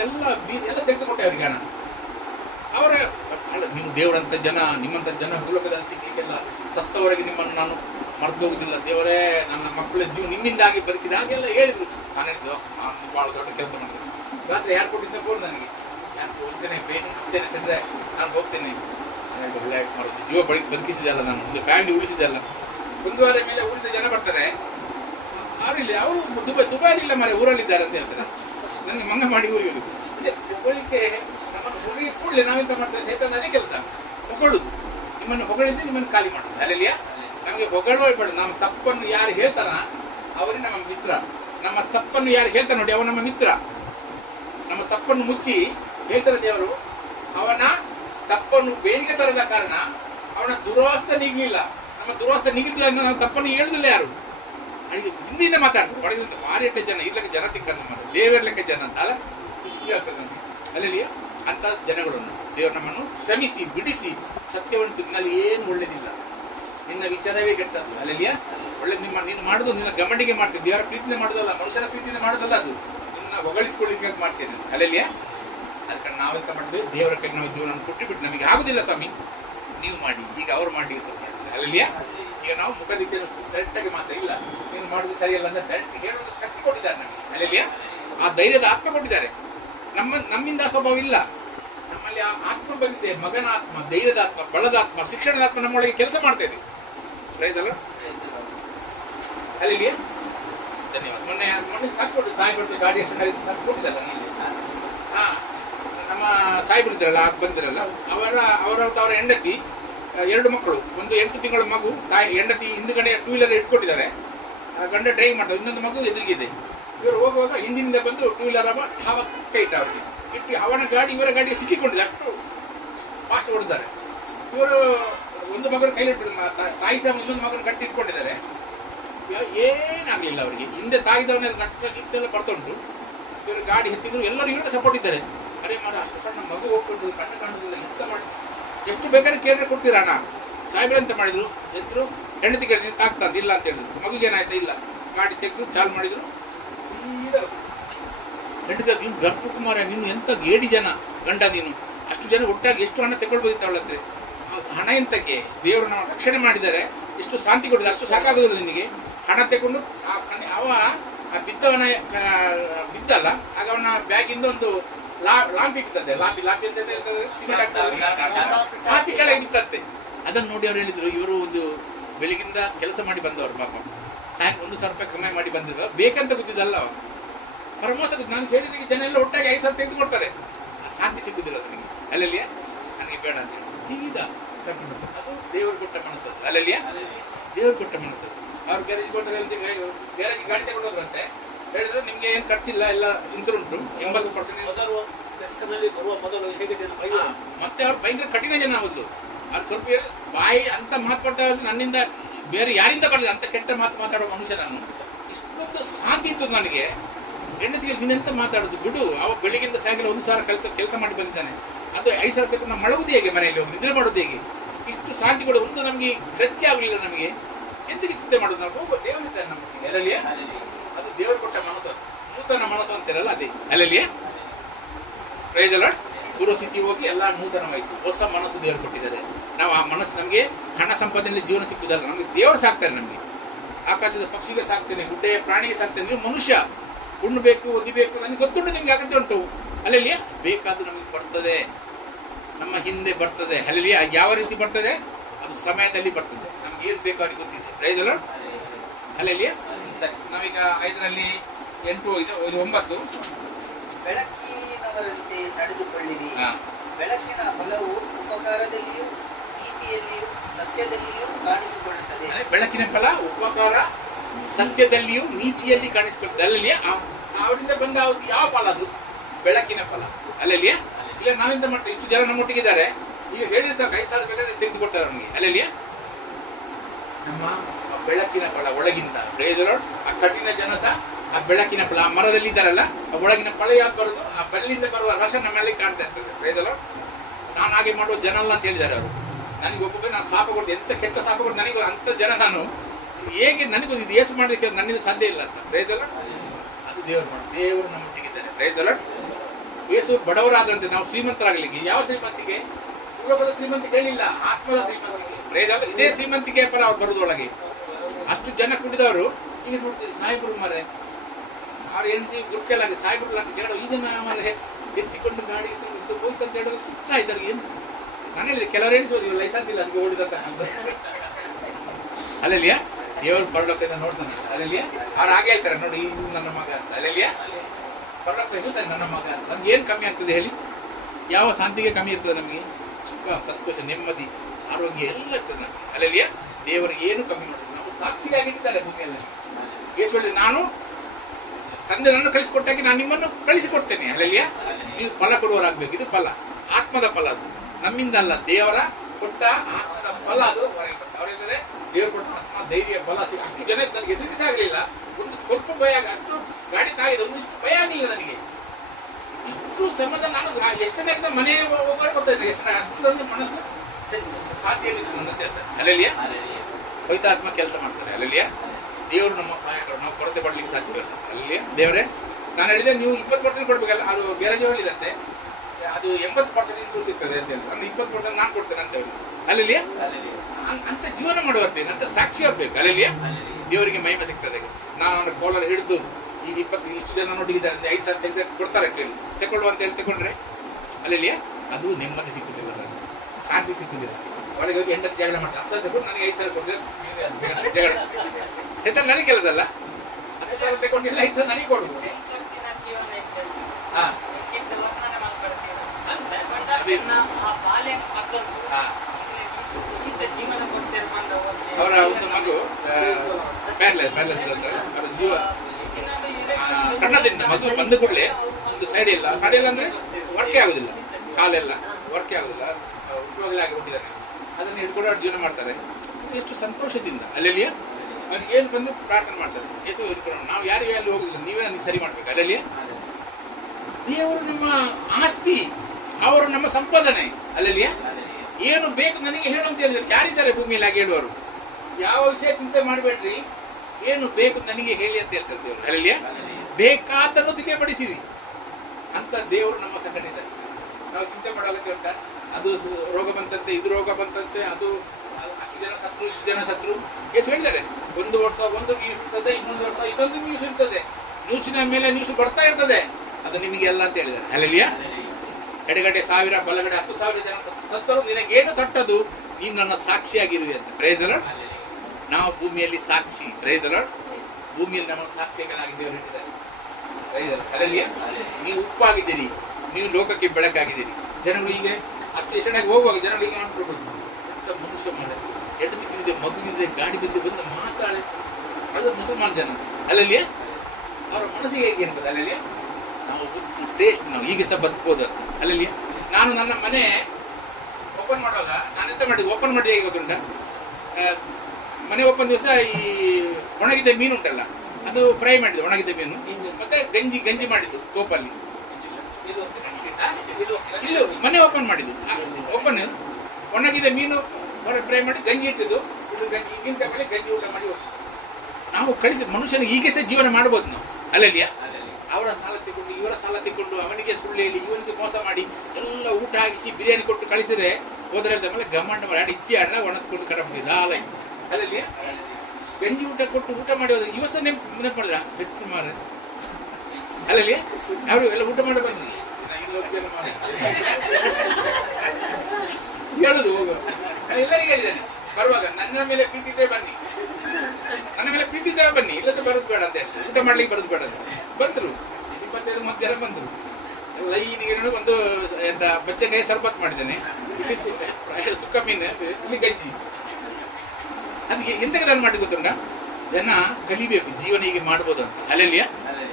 ಎಲ್ಲ ತೆಗೆದುಕೊಟ್ಟೆ ಅವರಿಗೆ ಹಣ. ಅವರ ಅಲ್ಲ, ನೀವು ದೇವರಂತ ಜನ, ನಿಮ್ಮಂಥ ಜನ ಭೂಲೋಕದಲ್ಲಿ ಸಿಗ್ಲಿಕ್ಕೆಲ್ಲ, ಸತ್ತವರೆಗೆ ನಿಮ್ಮನ್ನು ನಾನು ಮರ್ತು ಹೋಗುದಿಲ್ಲ ದೇವರೇ, ನನ್ನ ಮಕ್ಕಳ ಜೀವ ನಿಮ್ಮಿಂದಾಗಿ ಬದುಕಿದ ಹಾಗೆಲ್ಲ ಹೇಳಿದ್ರು. ನಾನು ಹೇಳಿದ್ದು ನಾನು ಭಾಳ ದೊಡ್ಡ ಕೆಲಸ ಮಾಡ್ತೇನೆ. ರಾತ್ರಿ ಏರ್ಪೋರ್ಟಿಂದ ಬೋರ್ ನನಗೆ, ನಾನು ಹೋಗ್ತೇನೆ, ಬೇಗ ಹೋಗ್ತೇನೆ ಸಿಡ್ರೆ ನಾನು ಹೋಗ್ತೇನೆ, ಒಳ್ಳೆ ಮಾಡೋದು, ಜೀವ ಬದುಕಿಸಿದೆಲ್ಲ, ನಾನು ಒಂದು ಫ್ಯಾಮಿಲಿ ಉಳಿಸಿದೆಲ್ಲ. ಒಂದು ವಾರ ಮೇಲೆ ಊರಿದ ಜನ ಬರ್ತಾರೆ, ಅವರಿಲ್ಲ, ಅವರು ದುಬೈಲಿಲ್ಲ ಮರೆ ಊರಲ್ಲಿದ್ದಾರೆ ಅಂತ ಹೇಳ್ತಾರೆ. ನನಗೆ ಮಂಗ ಮಾಡಿ ಊರಿಗೆ ಹೊಗಳಿಕೆ, ನಮ್ಮನ್ನು ಹೊಗಳಿಗೆ ಕೂಡಲೇ ನಾವೆಂತ ಮಾಡ್ತೇವೆ ಸೇತಂದ್ರೆ ಅದೇ ಕೆಲಸ, ಹೊಗಳು. ನಿಮ್ಮನ್ನು ಹೊಗಳಿದ್ರೆ ನಿಮ್ಮನ್ನು ಖಾಲಿ ಮಾಡೋದು. ಅಲ್ಲಲ್ಲಿಯ ನಮಗೆ ಹೊಗಳಬೇಡ. ನಮ್ಮ ತಪ್ಪನ್ನು ಯಾರು ಹೇಳ್ತಾರ ಅವರೇ ನಮ್ಮ ಮಿತ್ರ. ನಮ್ಮ ತಪ್ಪನ್ನು ಯಾರು ಹೇಳ್ತಾರ ನೋಡಿ, ಅವ ನಮ್ಮ ಮಿತ್ರ. ನಮ್ಮ ತಪ್ಪನ್ನು ಮುಚ್ಚಿ ಹೇಳ್ತಾರೆ ದೇವರು, ಅವನ ತಪ್ಪನ್ನು ಬೇರಿಗೆ ತರದ ಕಾರಣ ಅವನ ದುರವಸ್ಥೆ ನೀಗಲಿಲ್ಲ. ನಮ್ಮ ದುರವಸ್ಥೆ ನೀಗಿದ ನಾವು ತಪ್ಪನ್ನು ಹೇಳುದಿಲ್ಲ ಯಾರು. ಹಾಗೆ ಹಿಂದಿನ ಮಾತಾಡ್ತಾರೆ, ಹೊಡೆದಂತ ಭಾರಿ ಜನ ಇರ್ಲಕ್ಕೆ ಜನ ತಿಕ್ಕಂತ ಮಾಡ್ತಾರೆ, ದೇವರ್ಲೆಕ್ಕ ಜನ ಅಂತ ಅಲ್ಲ, ಖುಷಿ ಆಗ್ತದೆ ನಮಗೆ. ಅಲ್ಲಲ್ಲಿಯ ಅಂತ ಜನಗಳನ್ನು ದೇವರು ನಮ್ಮನ್ನು ಶ್ರಮಿಸಿ ಬಿಡಿಸಿ, ಸತ್ಯವನ್ನು ತಿನ್ನಲು ಏನು ಒಳ್ಳೇದಿಲ್ಲ, ನಿನ್ನ ವಿಚಾರವೇ ಕೆಟ್ಟದ್ದು. ಅಲ್ಲಲ್ಲಿಯ ಒಳ್ಳೇದು ನೀನು ಮಾಡುದು ನಿನ್ನ ಗಮನಿಗೆ ಮಾಡ್ತೇನೆ, ದೇವರ ಪ್ರೀತಿಯಿಂದ ಮಾಡೋದಲ್ಲ, ಮನುಷ್ಯನ ಪ್ರೀತಿಯಿಂದ ಮಾಡೋದಲ್ಲ, ಅದು ನಿನ್ನ ಹೊಗಳಿಸ್ಕೊಳ್ಳಿಕ್ಕೆ ಮಾಡ್ತೇನೆ. ಅಲ್ಲಲ್ಲಿಯ ಅದಕ್ಕೆ ನಾವೆಂತ ಮಾಡಿದ್ವಿ, ದೇವರ ಕೈ ನಾವು ಜೀವನ ಕೊಟ್ಟಿಬಿಟ್ಟು ನಮಗೆ ಆಗುದಿಲ್ಲ ಸ್ವಾಮಿ ನೀವು ಮಾಡಿ, ಈಗ ಅವ್ರು ಮಾಡಿ ಸ್ವಲ್ಪ ಮಾಡ್ತಾರೆ. ಅಲ್ಲಲ್ಲಿಯ ಈಗ ನಾವು ಮುಖದಿಕ್ಕೆ ಡೈರೆಕ್ಟಾಗಿ ಮಾತ್ರ ಇಲ್ಲ, ನೀನು ಮಾಡೋದು ಸರಿಯಲ್ಲ ಅಂತ ಡೈರೆಕ್ಟ್ ಹೇಳೋದು ಶಕ್ತಿ ಕೊಟ್ಟಿದ್ದಾರೆ ನಮಗೆ. ಅಲ್ಲಲ್ಲಿಯ ಆ ಧೈರ್ಯದ ಆತ್ಮ ಕೊಟ್ಟಿದ್ದಾರೆ. ನಮ್ಮಿಂದ ಸ್ವಭಾವ ಇಲ್ಲ, ನಮ್ಮಲ್ಲಿ ಆ ಆತ್ಮ ಬಂದಿದೆ, ಮಗನ ಆತ್ಮ, ಧೈರ್ಯದ ಆತ್ಮ, ಬಲದ ಆತ್ಮ, ಶಿಕ್ಷಣದ ಆತ್ಮ ನಮ್ಮೊಳಗೆ ಕೆಲಸ ಮಾಡ್ತೇನೆ. ರೈತಲ್ಲ ಅಲ್ಲಿಗೆ ಧನ್ಯವಾದ. ಮೊನ್ನೆ ಸಾಕ್ಸ್ಕೊಟ್ಟು ಸಾಯ್ಬಿಡ್ತು, ಗಾಡಿ ಸಾಕ್ಸ್ಕೊಟ್ಟಿದ್ದಲ್ಲ ನೀನು. ನಮ್ಮ ಸಾಯ್ಬಿಡ್ತಿರಲ್ಲ, ಆಗ ಬಂದಿರಲ್ಲ, ಅವರ ಹೆಂಡತಿ 2 ಮಕ್ಕಳು, ಒಂದು 8 ತಿಂಗಳ ಮಗು, ಹೆಂಡತಿ ಹಿಂದುಗಡೆ 2 ವೀಲರ್ ಇಟ್ಕೊಂಡಿದ್ದಾರೆ, ಗಂಡ ಡ್ರೈವ್ ಮಾಡ್ತಾರೆ, ಇನ್ನೊಂದು ಮಗು ಎದುರಿಗಿದೆ. ಇವರು ಹೋಗುವಾಗ ಹಿಂದಿನಿಂದ ಬಂದು 2 ವೀಲರ್ ಕೈ ಇಟ್ಟ ಅವರಿಗೆ ಇಟ್ಟು, ಅವನ ಗಾಡಿ ಇವರ ಗಾಡಿಗೆ ಸಿಕ್ಕಿಕೊಂಡಿದೆ, ಅಷ್ಟು ಫಾಸ್ಟ್ ಹೊಡೆದಿದ್ದಾರೆ. ಇವರು ಒಂದು ಮಗನ ಕೈಲಿಟ್ಟು, ತಾಯಿ ಸಹ ಇನ್ನೊಂದು ಮಗನ ಗಟ್ಟಿ ಇಟ್ಕೊಂಡಿದ್ದಾರೆ, ಏನಾಗಲಿಲ್ಲ ಅವರಿಗೆ. ಹಿಂದೆ ತಾಯಿದವನ್ನೆಲ್ಲ ರಕ್ತ ಗಿತ್ತೆಲ್ಲ ಬರ್ತುಂಟು, ಇವರು ಗಾಡಿ ಹತ್ತಿದ್ರು, ಎಲ್ಲರೂ ಇವರಿಗೆ ಸಪೋರ್ಟ್ ಇದ್ದಾರೆ. ಅರೆ ಮಾಡ, ಅಷ್ಟು ಸಣ್ಣ ಮಗು ಹೋಗ್ಕೊಂಡು ಕಣ್ಣು ಕಾಣೋದಿಲ್ಲ, ಎಂತ ಮಾಡಿ, ಎಷ್ಟು ಬೇಕಾದ್ರೆ ಕೇಳಿದ್ರೆ ಕೊಡ್ತೀರಾ ಹಣ. ಸಾಹೇಬ್ರೆ ಅಂತ ಮಾಡಿದ್ರು, ಎದ್ರು ಹೆಂಡತಿ ಕೇಳಿ ತಾಗ್ತಂತ ಇಲ್ಲ ಅಂತ ಹೇಳಿದ್ರು, ಮಗುಗೆ ಏನಾಯ್ತಾ ಇಲ್ಲ, ಗಾಡಿ ತೆಗೆದು ಚಾಲು ಮಾಡಿದ್ರು. ಹೆಂಡತಿ ನೀನು ಡಾಕ್ಟರ್ ಕುಮಾರ, ನೀನು ಎಂತ ಗೇಡಿ ಜನ ಗಂಡ, ನೀನು ಅಷ್ಟು ಜನ ಒಟ್ಟಾಗಿ ಎಷ್ಟು ಹಣ ತಗೊಳ್ಬೋದಿತ್ತು ಅವಳ ಹತ್ರ, ಹಣ ಎಂತಕ್ಕೆ, ದೇವರು ನಾವು ರಕ್ಷಣೆ ಮಾಡಿದ್ದಾರೆ, ಎಷ್ಟು ಶಾಂತಿ ಕೊಟ್ಟಿದೆ, ಅಷ್ಟು ಸಾಕಾಗೋದಿಲ್ಲ ನಿನಗೆ. ಹಣ ತಗೊಂಡು ಅವ ಬಿದ್ದಲ್ಲ, ಆಗ ಅವನ ಬ್ಯಾಗಿಂದ ಒಂದು ಲಾಂಪಿ ಬಿದ್ದದೆ, ಲಾಂಪಿ ಅಂತ ಸಿಮೆಂಟ್ ಆಗ್ತದೆ, ಲಾಂಪಿ ಕೆಳಗೆ ಬಿತ್ತಂತೆ. ಅದನ್ನು ನೋಡಿ ಅವ್ರು ಹೇಳಿದ್ರು, ಇವರು ಒಂದು ಬೆಳಗಿಂದ ಕೆಲಸ ಮಾಡಿ ಬಂದವರು, ಪಾಪ ಸಾಯಂಕಾಲ 1,000 ರೂಪಾಯಿ ಕಮ್ಮಿ ಮಾಡಿ ಬಂದಿದ್ರು, ಬೇಕಂತ ಗೊತ್ತಿದ್ದಲ್ಲ ಅವ, ಪರಮೋಸ ಗೊತ್ತು. ನಾನು ಹೇಳಿದಾಗ ಜನ ಎಲ್ಲ ಒಟ್ಟಾಗಿ 5,000 ತೆಗೆದುಕೊಡ್ತಾರೆ, ಶಾಂತಿ ಸಿಗುದಿಲ್ಲ ನನಗೆ. ಅಲ್ಲಲ್ಲಿಯ ನನಗೆ ಬೇಡ ಅಂತ ಹೇಳಿ ಸೀದಾ ಅದು ದೇವರು ಕೊಟ್ಟ ಮನಸ್ಸು. ಅಲ್ಲಲ್ಲಿಯ ದೇವರು ಕೊಟ್ಟ ಮನಸ್ಸು. ಅವ್ರು ಗ್ಯಾರೇಜ್ ಕೊಟ್ಟರೆ ಗ್ಯಾರೇಜ್ ಗಾಡಿ ತಗೊಂಡೋದ್ರಂತೆ, ಹೇಳಿದ್ರೆ ನಿಮ್ಗೆ ಏನು ಖರ್ಚಿಲ್ಲ, ಎಲ್ಲ ಇನ್ಸೂರೆನ್ಸ್ 80%. ಮತ್ತೆ ಅವ್ರು ಭಯಂಕರ ಕಠಿಣ ಜನ ಮೊದಲು, ಅವ್ರು ಸ್ವಲ್ಪ ಬಾಯಿ ಅಂತ ಮಾತಾಡ್ತಾ ನನ್ನಿಂದ ಬೇರೆ ಯಾರಿಂದ ಬರಲಿಲ್ಲ ಅಂತ ಕೆಟ್ಟ ಮಾತಾಡೋ ಮನುಷ್ಯ ನಾನು. ಇಷ್ಟೊಂದು ಶಾಂತಿ ಇತ್ತು ನನಗೆ. ಹೆಂಡತಿಗೆ ನೀನೆಂತ ಮಾತಾಡೋದು ಬಿಡು, ಅವ ಬೆಳಿಗ್ಗಿಂದ ಸಾಯಂಕಾಲ 1,000 ಕೆಲಸ ಮಾಡಿ ಬಂದಿದ್ದಾನೆ, ಅದು 5,000 ತಗೊಂಡು ನಾವು ಮಳಗುದು ಹೇಗೆ, ಮನೆಯಲ್ಲಿ ಹೋಗಿ ನಿದ್ರೆ ಮಾಡೋದು ಹೇಗೆ, ಇಷ್ಟು ಶಾಂತಿ ಕೂಡ ಒಂದು ನಮಗೆ ಖರ್ಚೆ ಆಗಲಿಲ್ಲ. ನಮಗೆ ಎಂತಕ್ಕೆ ಚಿಂತೆ ಮಾಡೋದು, ನಾವು ದೇವರಿದ್ದಾನೆ ನಮಗೆ. ಅಲ್ಲಲ್ಲಿಯ ಅದು ದೇವರು ಕೊಟ್ಟ ಮನಸ್ಸು, ನೂತನ ಮನಸ್ಸು ಅಂತಿರಲ್ಲ ಅದೇ. ಅಲ್ಲಲ್ಲಿಯ ಪ್ರಯೋಜನ ಪೂರ್ವ ಸ್ಥಿತಿ ಹೋಗಿ ಎಲ್ಲ ನೂತನವಾಯಿತು, ಹೊಸ ಮನಸ್ಸು ದೇವರು ಕೊಟ್ಟಿದ್ದಾರೆ. ನಾವು ಆ ಮನಸ್ಸು, ನಮಗೆ ಹಣ ಸಂಪಾದನೆಯಲ್ಲಿ ಜೀವನ ಸಿಕ್ಕುದಲ್ಲ, ನಮಗೆ ದೇವರು ಸಾಕ್ತಾರೆ. ನಮಗೆ ಆಕಾಶದ ಪಕ್ಷಿಗೆ ಸಾಕ್ತೇನೆ, ಗುಡ್ಡೆಯ ಪ್ರಾಣಿಗೆ ಸಾಕ್ತೇನೆ. ನೀವು ಮನುಷ್ಯ ಉಣ್ಣಬೇಕು, ಒದಿಬೇಕು, ನನಗೆ ಗೊತ್ತುಂಟು, ನಿಮ್ಗೆ ಅಗತ್ಯ ಉಂಟು. ಅಲ್ಲಲ್ಲಿಯ ಬೇಕಾದ್ದು ನಮಗೆ ಬರ್ತದೆ, ನಮ್ಮ ಹಿಂದೆ ಬರ್ತದೆ. ಅಲ್ಲಲ್ಲಿಯ ಯಾವ ರೀತಿ ಬರ್ತದೆ, ಅದು ಸಮಯದಲ್ಲಿ ಬರ್ತದೆ, ನಮ್ಗೆ ಏನು ಬೇಕು ಅವ್ರಿಗೆ ಗೊತ್ತಿದೆ. ಪ್ರಯೋಜನ ಅಲ್ಲಲ್ಲಿಯ ಸರಿ. ನಾವೀಗ 5ರಲ್ಲಿ 8 ಇದು 9. ಬೆಳಕಿನವರಂತೆ ನಡೆದುಕೊಳ್ಳಿರಿ, ಬೆಳಕಿನ ಫಲವು ಉಪಕಾರದಲ್ಲಿಯೂ ನೀತಿಯಲ್ಲಿಯೂ ಸತ್ಯದಲ್ಲಿಯೂ ಕಾಣಿಸಿಕೊಳ್ಳುತ್ತದೆ. ಬೆಳಕಿನ ಫಲ ಉಪಕಾರ, ಸತ್ಯದಲ್ಲಿಯೂ ನೀತಿಯಲ್ಲಿ ಕಾಣಿಸಿಕೊಳ್ಳುತ್ತದೆ. ಅಲ್ಲಲ್ಲಿಯ ಅವರಿಂದ ಬಂದ ಯಾವ ಫಲ, ಅದು ಬೆಳಕಿನ ಫಲ. ಅಲ್ಲಲ್ಲಿಯ ಇಲ್ಲ ನಾವೆಂತ ಮಾಡ್ತೇವೆ, ಇಷ್ಟು ಜನ ನಮ್ಮೊಟ್ಟಿಗಿದ್ದಾರೆ, ಈಗ ಹೇಳಿದ ಸಾಕು 5,000 ಬೇಕಾದ್ರೆ ತೆಗೆದುಕೊಡ್ತಾರೆ ನಮಗೆ. ಅಲ್ಲಲ್ಲಿಯ ನಮ್ಮ ಬೆಳಕಿನ ಫಲ ಒಳಗಿಂದ ಪ್ರಯೋಜನ. ಆ ಕಠಿಣ ಜನ ಸಹ ಆ ಬೆಳಕಿನ ಫಲ, ಆ ಮರದಲ್ಲಿ ಇದ್ದಾರಲ್ಲ, ಆ ಒಳಗಿನ ಫಲ ಯಾಕೆ ಬರೋದು, ಆ ಬಲ್ಲಿಂದ ಬರುವ ರಸ ನಮ್ಮಲ್ಲಿ ಕಾಣ್ತಾ ಇರ್ತದೆ. ಪ್ರಯೋಜನ ನಾನು ಹಾಗೆ ಮಾಡುವ ಜನ ಅಲ್ಲ ಅಂತ ಹೇಳಿದ್ದಾರೆ ಅವರು. ನನಗೆ ಒಬ್ಬೊಬ್ಬರು ನಾನು ಶಾಪ ಕೊಟ್ಟು ಎಂತ ಕೆಟ್ಟ ಶಾಪ ಕೊಟ್ಟು ನನಗೆ ಅಂಥ ಜನ ನಾನು ಹೇಗೆ ನನಗೂ ಇದು ಏಸು ಮಾಡೋದಕ್ಕೆ ನನ್ನಿಂದ ಸಾಧ್ಯ ಇಲ್ಲ ಅಂತ. Praise the Lord. ಅದು ದೇವರು ಮಾಡಿ, ದೇವರು ನಮ್ಮೊಟ್ಟಿಗಿದ್ದಾನೆ. Praise the Lord. ಯೇಸು ಬಡವರಾದಂತೆ ನಾವು ಶ್ರೀಮಂತರಾಗಲಿಕ್ಕೆ, ಯಾವ ಶ್ರೀಮಂತಿಗೆ? ಲೋಕದ ಶ್ರೀಮಂತಿಗೆ ಹೇಳಿಲ್ಲ, ಆತ್ಮದ ಶ್ರೀಮಂತಿಗೆ. Price the lord. ಇದೇ ಶ್ರೀಮಂತಿಗೆ ಫಲ ಅವ್ರು ಬರುದೊಳಗೆ. ಅಷ್ಟು ಜನ ಕುಡಿದವರು ಈಗ ನೋಡ್ತೀವಿ ಸಾಯಿಬರು ಮಾರೆ, ಅವ್ರು ಹೆಂಡತಿ ಗುರುಕೆಲಾಗಿ ಸಾಯಿಬರು ಜಗಳ ಇದನ್ನ ಮಾರೆ ಎತ್ತಿಕೊಂಡು ಗಾಡಿ ಇದು ಹೋಯ್ತು ಅಂತ ಹೇಳೋದು ಚಿತ್ರ ಇದ್ದಾರೆ. ಏನು ನಾನು ಹೇಳಿದೆ, ಕೆಲವರು ಎಣಿಸೋದು ಲೈಸೆನ್ಸ್ ಇಲ್ಲ ಅದಕ್ಕೆ ಓಡಿದಂತ. ಅಲ್ಲಲ್ಲಿಯ ದೇವರು ಪರಲೋಕದಿಂದ ನೋಡ್ತಾನೆ. ಅಲ್ಲಲ್ಲಿಯ ಅವ್ರು ಹಾಗೆ ಹೇಳ್ತಾರೆ, ನೋಡಿ ಇದು ನನ್ನ ಮಗ ಅಂತ. ಅಲ್ಲಲ್ಲಿಯ ಪರಲೋಕ ಹೇಳ್ತಾನೆ ನನ್ನ ಮಗ ಅಂತ. ನಮ್ಗೆ ಏನು ಕಮ್ಮಿ ಆಗ್ತದೆ ಹೇಳಿ? ಯಾವ ಶಾಂತಿಗೆ ಕಮ್ಮಿ ಇರ್ತದೆ ನಮಗೆ? ಸುಖ, ಸಂತೋಷ, ನೆಮ್ಮದಿ, ಆರೋಗ್ಯ ಎಲ್ಲ ಇರ್ತದೆ ನಮಗೆ. ಅಲ್ಲಲ್ಲಿಯ ದೇವರಿಗೆ ಏನು ಕಮ್ಮಿ ಮಾಡೋದು. ನಾವು ಸಾಕ್ಷಿಗಾಗಿ ಇಟ್ಟಿದ್ದಾರೆ ಭೂಮಿಯಲ್ಲಿ. ಯೇಸು ಹೇಳಿದ್ರೆ, ನಾನು ತಂದೆ ನನ್ನ ಕಳಿಸಿಕೊಟ್ಟಾಗಿ ನಾನು ನಿಮ್ಮನ್ನು ಕಳಿಸಿಕೊಡ್ತೇನೆ. ಅಲ್ಲಲ್ಲಿಯ ನೀವು ಫಲ ಕೊಡುವವರಾಗಬೇಕು. ಇದು ಫಲ, ಆತ್ಮದ ಫಲ. ಅದು ನಮ್ಮಿಂದ ಅಲ್ಲ, ದೇವರ ಕೊಟ್ಟ ಆತ್ಮದ ಫಲ. ಅದು ಅವರಿದ್ದಾರೆ ದೇವರು ಕೊಟ್ಟ ಆತ್ಮ, ಧೈರ್ಯ, ಬಲ. ಅಷ್ಟು ಜನ ನನಗೆ ಎದುರಿಸಾಗಲಿಲ್ಲ. ಒಂದು ಸ್ವಲ್ಪ ಭಯ, ಅಷ್ಟು ಗಾಡಿ ತಾಗಿದೆ, ಒಂದಿಷ್ಟು ಭಯ ಆಗಲಿಲ್ಲ ನನಗೆ. ಇಷ್ಟು ಸಮದ ನಾನು ಎಷ್ಟನೇ ಮನೆಗೆ ಹೋಗೋರು ಗೊತ್ತಾಯ್ತು. ಎಷ್ಟು ಅಷ್ಟು ಮನಸ್ಸು ಸಾಧ್ಯ ಅಂತ ಹೇಳ್ತಾರೆ. ಅಲ್ಲಲ್ಲಿಯ ಪವಿತ್ರಾತ್ಮ ಕೆಲಸ ಮಾಡ್ತಾರೆ. ಅಲ್ಲಲ್ಲಿಯ ದೇವರು ನಮ್ಮ ಸಹಾಯಕರು, ನಾವು ಕೊರತೆ ಪಡ್ಲಿಕ್ಕೆ ಸಾಧ್ಯವಿಲ್ಲ. ಅಲ್ಲಲ್ಲಿಯ ದೇವರೇ, ನಾನು ಹೇಳಿದೆ ನೀವು 20% ಕೊಡ್ಬೇಕಲ್ಲ, ಅದು ಗ್ಯಾರೇಜ್ ಹೇಳಿದಂತೆ ಅದು 80% ಇನ್ಸೂರೆನ್ಸ್ ಸಿಗ್ತದೆ ಅಂತ ಹೇಳಿ, ಅಂದ್ರೆ 20% ನಾನು ಕೊಡ್ತೇನೆ ಅಂತ ಹೇಳಿ. ಅಲ್ಲಲ್ಲಿಯ ಅಂತ ಜೀವನ ಮಾಡುವರ್ ಬೇಕು, ಅಂತ ಸಾಕ್ಷಿ ಆಗ್ಬೇಕು. ಅಲ್ಲಲ್ಲಿಯ ದೇವರಿಗೆ ಮಹಿಮೆ ಸಿಗ್ತದೆ. ನಾನು ಕೋಲರ್ ಹಿಡಿದು ಈಗ 20 ಇಷ್ಟು ಜನ ನೋಡಿದ್ದಾರೆ, 5 ಸಾವಿರ ತೆಗೆದು ಕೊಡ್ತಾರೆ ಕೇಳಿ, ತಗೊಳ್ಳುವ ಅಂತ ಹೇಳಿ ತಗೊಂಡ್ರೆ ಅಲ್ಲಲ್ಲಿಯ ಅದು ನೆಮ್ಮದಿ ಸಿಕ್ಕುದಿಲ್ಲ, ಶಾಂತಿ ಸಿಕ್ಕುದಿಲ್ಲ. ಒಳಗೆ ಹೋಗಿ 8 ಜಗಳ ಮಾಡ್ತಾರೆ. 10 ಸಾವಿರ ಕೊಟ್ಟು ನನಗೆ 5 ಸಾವಿರ ಕೊಟ್ಟರೆ ಜಗಳ ಸಹಿತ ನನಗೆ ಕೆಲಸಲ್ಲ. 10 ಸಾವಿರ ತಗೊಂಡಿಲ್ಲ, 5 ಸಾವಿರ ನನಗೆ ಕೊಡುದು. ಅವರ ಒಂದು ಮಗು ಪ್ಯಾರಲೈಸ್ ಅವರ ಜೀವ ಸಣ್ಣದಿಂದ ಮಗು ಬಂದ ಕೂಡಲೇ ಒಂದು ಸೈಡ್ ಇಲ್ಲ ಅಂದ್ರೆ ವರ್ಕೇ ಆಗುದಿಲ್ಲ, ಕಾಲೆಲ್ಲ ವರ್ಕೇ ಆಗುದಿಲ್ಲ, ಉಪಯೋಗ ಆಗಿ ಹುಟ್ಟಿದ್ದಾರೆ. ಅದನ್ನು ಹಿಡ್ಕೊಂಡು ಅವ್ರು ಜೀವನ ಮಾಡ್ತಾರೆ ಎಷ್ಟು ಸಂತೋಷದಿಂದ. ಅಲ್ಲೆಲ್ಲಿಯ ಅವ್ರಿಗೆ ಏನು ಬಂದು ಪ್ರಾರ್ಥನೆ ಮಾಡ್ತಾರೆ, ಎಷ್ಟು ಹಿಡ್ಕೊಂಡು ನಾವು ಯಾರಿಗೆ ಅಲ್ಲಿ ಹೋಗುದಿಲ್ಲ, ನೀವೇ ನನಗೆ ಸರಿ ಮಾಡ್ಬೇಕು. ಅಲ್ಲೆಲ್ಲಿಯ ದೇವರು ನಮ್ಮ ಆಸ್ತಿ, ಅವರು ನಮ್ಮ ಸಂಪಾದನೆ. ಅಲ್ಲೆಲ್ಲಿಯ ಏನು ಬೇಕು ನನಗೆ ಹೇಳು ಅಂತ ಹೇಳಿದ್ರೆ ಯಾರಿದ್ದಾರೆ ಭೂಮಿಯಲ್ಲಿ ಹಾಗೆ ಹೇಳುವರು? ಯಾವ ವಿಷಯ ಚಿಂತೆ ಮಾಡಬೇಡ್ರಿ, ಏನು ಬೇಕು ನನಗೆ ಹೇಳಿ ಅಂತ ಹೇಳ್ತಾರೆ ದೇವರು. ಅಲ್ಲೆಲ್ಲಿಯ ಬೇಕಾದನ್ನು ದಿಗಪಡಿಸಿರಿ ಅಂತ ದೇವರು ನಮ್ಮ ಸಂಗಡ ಇದ್ದಾರೆ. ನಾವು ಚಿಂತೆ ಮಾಡೋದಕ್ಕೆ ಉಂಟ, ಅದು ರೋಗ ಬಂತಂತೆ, ಇದು ರೋಗ ಬಂತಂತೆ, ಅದು ಅಷ್ಟು ಜನ ಸತ್ರು, ಇಷ್ಟು ಜನ ಸತ್ರು. ಎಷ್ಟು ಹೇಳಿದ್ದಾರೆ, ಒಂದು ವರ್ಷ ಒಂದು ನ್ಯೂಸ್ ಇರ್ತದೆ, ಇನ್ನೊಂದು ವರ್ಷ ಇನ್ನೊಂದು ನ್ಯೂಸ್ ಇರ್ತದೆ, ನ್ಯೂಸಿನ ಮೇಲೆ ನ್ಯೂಸ್ ಬರ್ತಾ ಇರ್ತದೆ. ಅದು ನಿಮಗೆ ಅಲ್ಲ ಅಂತ ಹೇಳಿದ್ದಾರೆ. ಅಲ್ಲೆಲ್ಲಿಯ ಎಡಗಡೆ 1000 ಬಲಗಡೆ 10,000 ಜನ ಸತ್ತರು, ನಿನಗೇನು ತಟ್ಟದು, ನೀನು ನನ್ನ ಸಾಕ್ಷಿಯಾಗಿರುವೆ ಅಂತ. Praise the Lord. ನಾವು ಭೂಮಿಯಲ್ಲಿ ಸಾಕ್ಷಿ. Price the lord. ಭೂಮಿಯಲ್ಲಿ ನಮ್ಮ ಸಾಕ್ಷಿಗಳಾಗಿ ದೇವರು ಇಟ್ಟಿದ್ದಾರೆ. Price the lord. ಅಲ್ಲೆಲ್ಲಿಯ ನೀವು ಉಪ್ಪಾಗಿದ್ದೀರಿ, ನೀವು ಲೋಕಕ್ಕೆ ಬೆಳಕಾಗಿದ್ದೀರಿ. ಜನಗಳಿಗೆ ಅಷ್ಟು ಎಷ್ಟನಾಗಿ ಹೋಗುವಾಗ ಜನಗಳಿಗೆ ಮಾಡ್ಕೊಳ್ಬೋದು, ಎಂತ ಮನುಷ್ಯ ಮಾಡಿ ಹೆಂಡತಿ ಬಿದ್ದಿದೆ, ಮಗು ಬಿದ್ದಿದೆ, ಗಾಡಿ ಬಿದ್ದಿದೆ, ಬಂದು ಮಾತಾಡಿ. ಅದು ಮುಸಲ್ಮಾನ್ ಜನ. ಅಲ್ಲೆಲ್ಲಿಯ ಅವರ ಮನಸ್ಸಿಗೆ ಹೇಗೆ ಇರ್ತದೆ. ಅಲ್ಲೆಲ್ಲಿಯ ನಾವು ಟೇಸ್ಟ್, ನಾವು ಈಗ ಸಹ ಬದುಕಬಹುದು. ಅಲ್ಲಲ್ಲಿ ನಾನು ನನ್ನ ಮನೆ ಓಪನ್ ಮಾಡುವಾಗ ನಾನು ಎಂತ ಮಾಡಿದ್ದು, ಓಪನ್ ಮಾಡಿ ಹೇಗೆ ಗೊತ್ತುಂಟ, ಮನೆ ಓಪನ್ ದಿವಸ ಈ ಒಣಗಿದ ಮೀನು ಉಂಟಲ್ಲ, ಅದು ಫ್ರೈ ಮಾಡಿದ್ದು, ಒಣಗಿದ ಮೀನು ಮತ್ತೆ ಗಂಜಿ ಮಾಡಿದ್ದು ತೋಪಲ್ಲಿ. ಇಲ್ಲೂ ಮನೆ ಓಪನ್ ಮಾಡಿದ್ದು, ಓಪನ್ ಒಣಗಿದ ಮೀನು ಫ್ರೈ ಮಾಡಿ ಗಂಜಿ ಇಟ್ಟಿದ್ದು, ಇದು ಗಂಜಿ ಈಗಿನ ಮೇಲೆ ಗಂಜಿ ಊಟ ಮಾಡಿ ನಾವು ಕಳಿಸಿ. ಮನುಷ್ಯನಿಗೆ ಹೀಗೆ ಸಹ ಜೀವನ ಮಾಡ್ಬೋದು ನಾವು. ಅಲ್ಲಲ್ಲಿಯ ಅವರ ಸಾಲ ತೆಕೊಂಡು, ಇವರ ಸಾಲ ತೆಕೊಂಡು, ಅವನಿಗೆ ಸುಳ್ಳು ಹೇಳಿ, ಇವನಿಗೆ ಮೋಸ ಮಾಡಿ ಎಲ್ಲ ಊಟ ಹಾಕಿಸಿ ಬಿರಿಯಾನಿ ಕೊಟ್ಟು ಕಳಿಸಿದ್ರೆ ಹೋದ್ರೆ ಮೇಲೆ ಗಮಂಡ ಮಾಡಿ ಇಚ್ಚಿ ಹಣ್ಣ ಒಣಸ್ಕೊಂಡು ಕರಬಿಟ್ಟಿದ್ದ ಆಲೈ. ಅಲ್ಲಲ್ಲಿ ಗಂಜಿ ಊಟ ಕೊಟ್ಟು ಊಟ ಮಾಡಿ ಹೋದ್ರೆ ಇವಸ ನೆನಪು ಮಾಡಿದ್ರ ಸೆಟ್ಟು ಮಾರ. ಅಲ್ಲಲ್ಲಿ ಅವರು ಎಲ್ಲ ಊಟ ಮಾಡಿ ಬನ್ನಿ ಹೇಳುದು ಹೋಗುವ. ಎಲ್ಲರಿಗೂ ಹೇಳಿದ್ದೇನೆ, ಬರುವಾಗ ನನ್ನ ಮೇಲೆ ಪ್ರೀತಿದ್ರೆ ಬನ್ನಿ, ನನ್ನ ಮೇಲೆ ಪ್ರೀತಿದ್ದೇ ಬನ್ನಿ, ಇಲ್ಲದ ಬರೋದು ಬೇಡ ಅಂತ ಹೇಳಿ, ಊಟ ಮಾಡ್ಲಿಕ್ಕೆ ಬರೋದು ಬೇಡ ಅಂತ ಬಂದ್ರು. 25 ಜನ ಬಂದರು. ಲೈನಿಗೆ ಒಂದು ಎಂತ ಬಚ್ಚೆಕಾಯಿ ಸರ್ಬತ್ ಮಾಡಿದ್ದೇನೆ, ಇಲ್ಲಿ ಸುಕ್ಕ ಮೀನು, ಇಲ್ಲಿ ಗಂಜಿ. ಅದು ಎಂತಕ್ಕೆ ನಾನು ಮಾಡಿ ಗೊತ್ತುಂಟ, ಜನ ಕಲಿಬೇಕು ಜೀವನ ಹೀಗೆ ಮಾಡ್ಬೋದು ಅಂತ. ಅಲ್ಲೆಲ್ಲಿಯ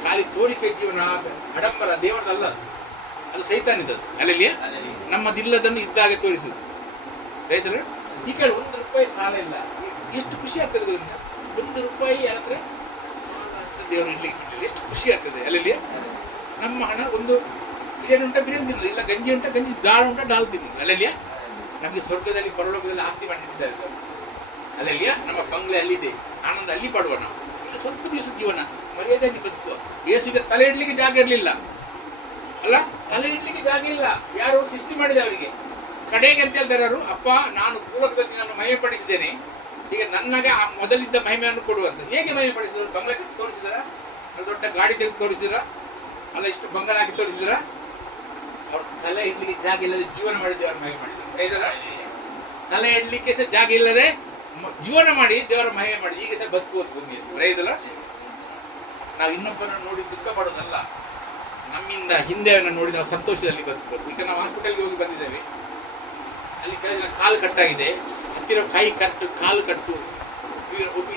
ಖಾಲಿ ತೋರಿಕೆ ಜೀವನ, ಆಡಂಬರ ದೇವರದಲ್ಲ, ಅದು ಸೈತಾನಿದ್ದದು. ಅಲ್ಲೆಲ್ಲಿಯ ನಮ್ಮದಿಲ್ಲದನ್ನು ಇದ್ದಾಗೆ ತೋರಿಸುದು. ರೈತರು ಈ ಕಡೆ 1 ರೂಪಾಯಿ ಸಾಲ ಇಲ್ಲ, ಎಷ್ಟು ಖುಷಿ ಆಗ್ತದೆ. 1 ರೂಪಾಯಿ ಯಾರ ಹತ್ರ ಸಾಲ ಅಂತ ದೇವರು ಇಡ್ಲಿಕ್ಕೆ ಎಷ್ಟು ಖುಷಿ ಆಗ್ತದೆ. ಅಲ್ಲೆಲ್ಲಿಯ ನಮ್ಮ ಹಣ ಒಂದು ಬಿರಿಯಾನಿ ಉಂಟಾ ಬಿರಿಯಾನಿ ತಿನ್ನೋದು, ಇಲ್ಲ ಗಂಜಿ ಉಂಟಾ ಗಂಜಿ, ದಾಲ್ ಉಂಟಾ ದಾಲ್ ತಿನ್ನೋದು. ಅಲ್ಲಲ್ಲಿಯ ನಮಗೆ ಸ್ವರ್ಗದಲ್ಲಿ ಪರಲೋಕದಲ್ಲಿ ಆಸ್ತಿ ಮಾಡಿಟ್ಟಿದ್ದಾರೆ ಅಲ್ಲಲ್ಲಿಯ. ನಮ್ಮ ಬಂಗ್ಲೆ ಅಲ್ಲಿದೆ, ಆನಂದ ಅಲ್ಲಿ ಪಡುವ ನಾವು. ಇಲ್ಲ ಸ್ವಲ್ಪ ದಿವಸ ಜೀವನ ಮರ್ಯಾದೆಯಾಗಿ ಬದುಕುವ. ಯೇಸುವಿಗೆ ತಲೆ ಇಡ್ಲಿಕ್ಕೆ ಜಾಗ ಇರಲಿಲ್ಲ ಅಲ್ಲ, ತಲೆ ಇಡ್ಲಿಕ್ಕೆ ಜಾಗ ಇಲ್ಲ. ಯಾರು ಸೃಷ್ಟಿ ಮಾಡಿದೆ ಅವರಿಗೆ. ಕಡೆಗೆ ಅಂತ ಹೇಳ್ತಾರೆ ಅವರು, ಅಪ್ಪ ನಾನು ಪೂಲಕದಲ್ಲಿ ನಾನು ಮಹಿಮೆ ಪಡಿಸಿದ್ದೇನೆ, ಈಗ ನನಗೆ ಆ ಮೊದಲಿದ್ದ ಮಹಿಮೆಯನ್ನು ಕೊಡುವಂತ. ಹೇಗೆ ಮಹಿಮೆ ಪಡಿಸಿದ್ರು? ಬಂಗ್ಲೆ ತೋರಿಸಿದಾರ, ದೊಡ್ಡ ಗಾಡಿ ತೆಗೆದು ತೋರಿಸಿದ್ರ, ಅಲ್ಲ ಇಷ್ಟು ಬಂಗಾರ ಹಾಕಿ ತೋರಿಸಿದ್ರ. ಅವ್ರು ತಲೆ ಇಡ್ಲಿಕ್ಕೆ ಜಾಗ ಇಲ್ಲದೆ ಜೀವನ ಮಾಡಿದ್ದೆ ಅವ್ರ ಮಹಿಮೆ ಮಾಡಿದ್ರು. ತಲೆ ಇಡ್ಲಿಕ್ಕೆ ಸಹ ಜಾಗ ಇಲ್ಲದೆ ಜೀವನ ಮಾಡಿ ದೇವರ ಮಹಿಮೆ ಮಾಡಿ ಈಗ ಸಹ ಬದುಕುವುದು ಭೂಮಿಯಲ್ಲಿ. ಪ್ರಯೋಜನ ನಾವು ಇನ್ನೊಬ್ಬರನ್ನು ನೋಡಿ ದುಃಖ ಪಡೋದಲ್ಲ, ನಮ್ಮಿಂದ ಹಿಂದೆಯನ್ನು ನೋಡಿ ನಾವು ಸಂತೋಷದಲ್ಲಿ ಬದುಕಬೇಕು. ಈಗ ನಾವು ಹಾಸ್ಪಿಟಲ್ಗೆ ಹೋಗಿ ಬಂದಿದ್ದೇವೆ, ಅಲ್ಲಿ ಕೆಲವು ಕಾಲು ಕಟ್ಟಾಗಿದೆ, ಹತ್ತಿರ ಕೈ ಕಟ್ಟು ಕಾಲು ಕಟ್ಟು.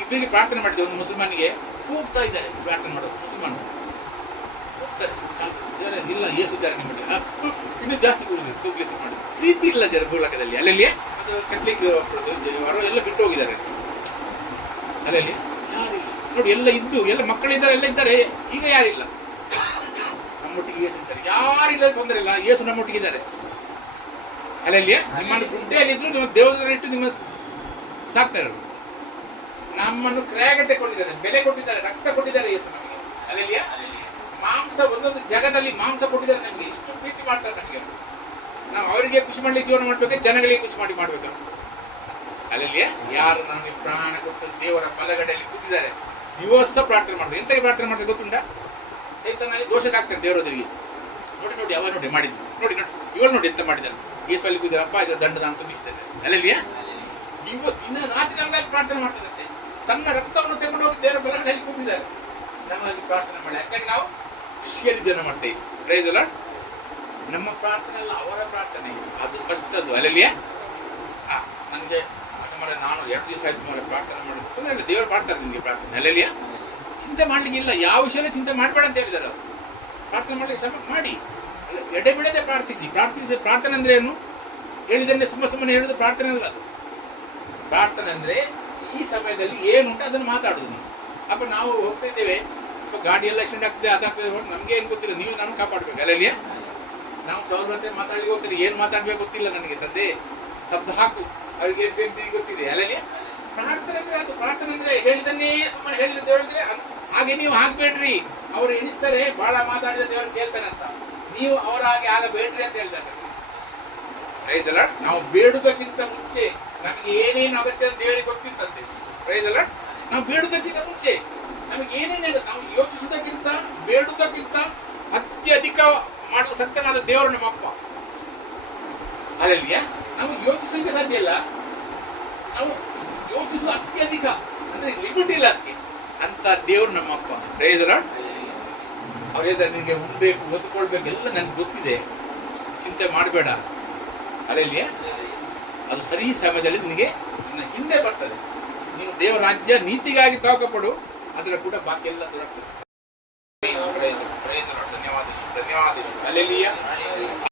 ಇಬ್ಬರಿಗೆ ಪ್ರಾರ್ಥನೆ ಮಾಡಿದ್ದೇವೆ. ಒಂದು ಮುಸಲ್ಮಾನಿಗೆ ಕೂಗ್ತಾ ಇದ್ದಾರೆ, ಪ್ರಾರ್ಥನೆ ಮಾಡೋದು ಮುಸಲ್ಮಾನ ಹೋಗ್ತಾರೆ, ಇಲ್ಲ ಏಸುತ್ತಾರೆ ನಿಮ್ಮಲ್ಲಿ, ಇನ್ನೂ ಜಾಸ್ತಿ ಕೂಗ್ಲಿಕ್ಕೆ ಮಾಡಿ. ಪ್ರೀತಿ ಇಲ್ಲ ಜನ ಭೂಲಕದಲ್ಲಿ. ಅಲ್ಲಲ್ಲಿ ಅದು ಕತ್ಲಿಕ್ ಅವರು ಎಲ್ಲ ಬಿಟ್ಟು ಹೋಗಿದ್ದಾರೆ ಅಲ್ಲಲ್ಲಿ, ಯಾರಿಲ್ಲ ನೋಡಿ. ಎಲ್ಲ ಇದ್ದು ಎಲ್ಲ ಮಕ್ಕಳಿದ್ದಾರೆ, ಎಲ್ಲ ಇದ್ದಾರೆ, ಈಗ ಯಾರಿಲ್ಲ. ನಮ್ಮೊಟ್ಟಿಗೆ ಏಸು ಇದ್ದಾರೆ, ಯಾರಿಲ್ಲ ತೊಂದರೆ ಇಲ್ಲ, ಏಸು ನಮ್ಮೊಟ್ಟಿಗೆ ಇದ್ದಾರೆ ಅಲ್ಲಲ್ಲಿಯ. ನಿಮ್ಮನ್ನು ಗುಡ್ಡೆಯಲ್ಲಿದ್ರು ನಿಮ್ಮ ದೇವರ ಇಟ್ಟು ನಿಮ್ಮ ಸಾಕ್ತಾರೆ. ನಮ್ಮನ್ನು ಕ್ರಯಗೆ ತಗೊಂಡಿದ್ದಾರೆ, ಬೆಲೆ ಕೊಟ್ಟಿದ್ದಾರೆ, ರಕ್ತ ಕೊಟ್ಟಿದ್ದಾರೆ ಏಸು ನಮಗೆ ಅಲ್ಲಲ್ಲಿಯ. ಮಾಂಸ ಒಂದೊಂದು ಜಗದಲ್ಲಿ ಮಾಂಸ ಕೊಟ್ಟಿದ್ದಾರೆ ನಮಗೆ, ಇಷ್ಟು ಪ್ರೀತಿ ಮಾಡ್ತಾರೆ ನಮಗೆ. ನಾವು ಅವರಿಗೆ ಖುಷಿ ಮಾಡ್ಲಿಕ್ಕೆ ಜೀವನ ಮಾಡ್ಬೇಕು, ಜನಗಳಿಗೆ ಖುಷಿ ಮಾಡ್ಬೇಕು ಅಲ್ಲಲ್ಲಿಯ. ಯಾರು ನಮಗೆ ಪ್ರಾಣ ಕೊಟ್ಟು ದೇವರ ಬಲಗಡೆಯಲ್ಲಿ ಕೂತಿದ್ದಾರೆ, ದಿವಸ ಪ್ರಾರ್ಥನೆ ಮಾಡ್ಬೇಕು. ಎಂತಕ್ಕೆ ಪ್ರಾರ್ಥನೆ ಮಾಡ್ಬೇಕು ಗೊತ್ತುಂಟ? ಸೈತಾನಲ್ಲಿ ದೋಷದಾಗ್ತಾರೆ ದೇವರೊಂದಿಗೆ. ನೋಡಿ ನೋಡಿ ಅವ ನೋಡಿ ಮಾಡಿದ್ದು, ನೋಡಿ ನೋಡಿ ಇವರು ನೋಡಿ ಎಂತ ಮಾಡಿದ್ದಾರೆ. ಏಸಲ್ಲಿ ಕೂತಿದ್ದಾರೆ, ಅಪ್ಪ ಇದರ ದಂಡ ನಾನು ತುಂಬಿಸ್ತೇನೆ ಅಲ್ಲಲ್ಲಿಯ. ದಿನ ರಾತ್ರಿ ನಮಗಾಗಿ ಪ್ರಾರ್ಥನೆ ಮಾಡ್ತಿರುತ್ತೆ. ತನ್ನ ರಕ್ತವನ್ನು ತೆಗೆದು ಹೋಗಿ ದೇವರ ಬಲಗಡೆಯಲ್ಲಿ ಕೂತಿದ್ದಾರೆ, ನಮಗಾಗಿ ಪ್ರಾರ್ಥನೆ ಮಾಡಿ. ಯಾಕಂದ್ರೆ ನಾವು ಖುಷಿಯಲ್ಲಿ ಜನ ಮಾಡ್ತೇವೆ. Praise the Lord. ನಮ್ಮ ಪ್ರಾರ್ಥನೆ ಅಲ್ಲ, ಅವರ ಪ್ರಾರ್ಥನೆ ಅದು ಫಸ್ಟ್. ಅದು ಅಲ್ಲಲ್ಲಿಯ. ನನಗೆ ನಾನು 2 ದಿವಸ ಆಯ್ತು ಪ್ರಾರ್ಥನೆ ಮಾಡಿದ್ರೆ ದೇವರು ಮಾಡ್ತಾರೆ ನಿಮಗೆ ಪ್ರಾರ್ಥನೆ ಅಲ್ಲಲ್ಲಿಯ. ಚಿಂತೆ ಮಾಡ್ಲಿಕ್ಕಿಲ್ಲ, ಯಾವ ವಿಷಯದಲ್ಲಿ ಚಿಂತೆ ಮಾಡಬೇಡ ಅಂತ ಹೇಳಿದ್ದಾರೆ ಅವರು. ಪ್ರಾರ್ಥನೆ ಮಾಡ್ಲಿಕ್ಕೆ ಸಮ ಮಾಡಿ, ಎಡೆ ಬಿಡದೆ ಪ್ರಾರ್ಥಿಸಿ. ಪ್ರಾರ್ಥನೆ ಅಂದ್ರೆ ಏನು? ಹೇಳಿದ್ರೆ ಸುಮ್ಮನೆ ಹೇಳುದು ಪ್ರಾರ್ಥನೆ ಅಲ್ಲ. ಅದು ಪ್ರಾರ್ಥನೆ ಅಂದ್ರೆ ಈ ಸಮಯದಲ್ಲಿ ಏನುಂಟು ಅದನ್ನು ಮಾತಾಡುದು ನಾವು. ಅಪ್ಪ ನಾವು ಹೋಗ್ತಾ ಇದ್ದೇವೆ, ಗಾಡಿ ಎಲ್ಲ ಆಕ್ಸಿಡೆಂಟ್ ಆಗ್ತದೆ, ಅದಾಗ್ತದೆ, ನಮ್ಗೆ ಏನು ಗೊತ್ತಿಲ್ಲ, ನೀವು ನಮ್ಗೆ ಕಾಪಾಡ್ಬೇಕು ಅಲ್ಲಲ್ಲಿಯ. ನಾವು ಸೌರಭ್ಯತೆ ಮಾತಾಡ್ಲಿಕ್ಕೆ ಹೋಗ್ತದೆ, ಏನ್ ಮಾತಾಡ್ಬೇಕು ಗೊತ್ತಿಲ್ಲ ನನಗೆ, ತಂದೆ ಶಬ್ದ ಹಾಕು, ಅವ್ರಿಗೆ ಏನ್ ಬೇಕು ಗೊತ್ತಿದೆ ಅಲ್ಲಲ್ಲಿಯ. ಪ್ರಾರ್ಥನೆ ಅಂದ್ರೆ ಅದು. ಪ್ರಾರ್ಥನೆ ಅಂದ್ರೆ ಹೇಳಿದನ್ನೇ ಸುಮ್ಮನೆ ಹೇಳಿದ ಹೇಳಿದ್ರೆ ಹಾಗೆ ನೀವು ಆಗ್ಬೇಡ್ರಿ, ಅವ್ರು ಎಣಿಸ್ತಾರೆ ಬಹಳ ಮಾತಾಡಿದ ದೇವರು ಕೇಳ್ತಾನೆ ಅಂತ. ನೀವು ಅವರ ಹಾಗೆ ಆಗಬೇಡ್ರಿ ಅಂತ ಹೇಳ್ತಾರೆ. Praise the Lord. ನಾವು ಬೇಡುವುದಕ್ಕಿಂತ ಮುಂಚೆ ನಮಗೆ ಏನೇನು ಅಗತ್ಯ ದೇವರಿಗೆ ಗೊತ್ತಿರ್ತಂತೆ. Price the Lord. ನಾವು ಬೇಡುವುದಕ್ಕಿಂತ ಮುಂಚೆ ನಮಗೆ ಏನೇನೇ ನಾವು ಯೋಚಿಸುವುದಕ್ಕಿಂತ ಬೇಡುವುದಕ್ಕಿಂತ ಅತ್ಯಧಿಕ ಮಾಡಲು ಸಕ್ತನಾದ ದೇವರು ನಮ್ಮಪ್ಪ ಅಲ್ಲಲ್ಲಿಯ. ನಾವು ಯೋಚಿಸಲಿಕ್ಕೆ ಸಾಧ್ಯ ಇಲ್ಲ, ನಾವು ಯೋಚಿಸುವ ಅತ್ಯಧಿಕ ಅಂದ್ರೆ ಲಿಮಿಟ್ ಇಲ್ಲ ಅದಕ್ಕೆ ಅಂತ ದೇವರು ನಮ್ಮಪ್ಪ. Praise the Lord. ಅವ್ರು ಹೇಳಿದ್ರೆ ನಿನಗೆ ಉಣ್ಬೇಕು, ಓದ್ಕೊಳ್ಬೇಕು, ಎಲ್ಲ ನನಗೆ ಗೊತ್ತಿದೆ, ಚಿಂತೆ ಮಾಡಬೇಡ ಅಲ್ಲಲ್ಲಿಯ. ಅದು ಸರಿ ಸಮಯದಲ್ಲಿ ನಿನಗೆ ಹಿಂದೆ ಬರ್ತದೆ. ನೀವು ದೇವರ ರಾಜ್ಯ ನೀತಿಗಾಗಿ ತೋಕಪಡು, ಅದರ ಕೂಡ ಬಾಕಿ ಎಲ್ಲ ದೊರಕ್ತದೆ. ಧನ್ಯವಾದ ಧನ್ಯವಾದ ಅಲ್ಲೆಲಿಯ.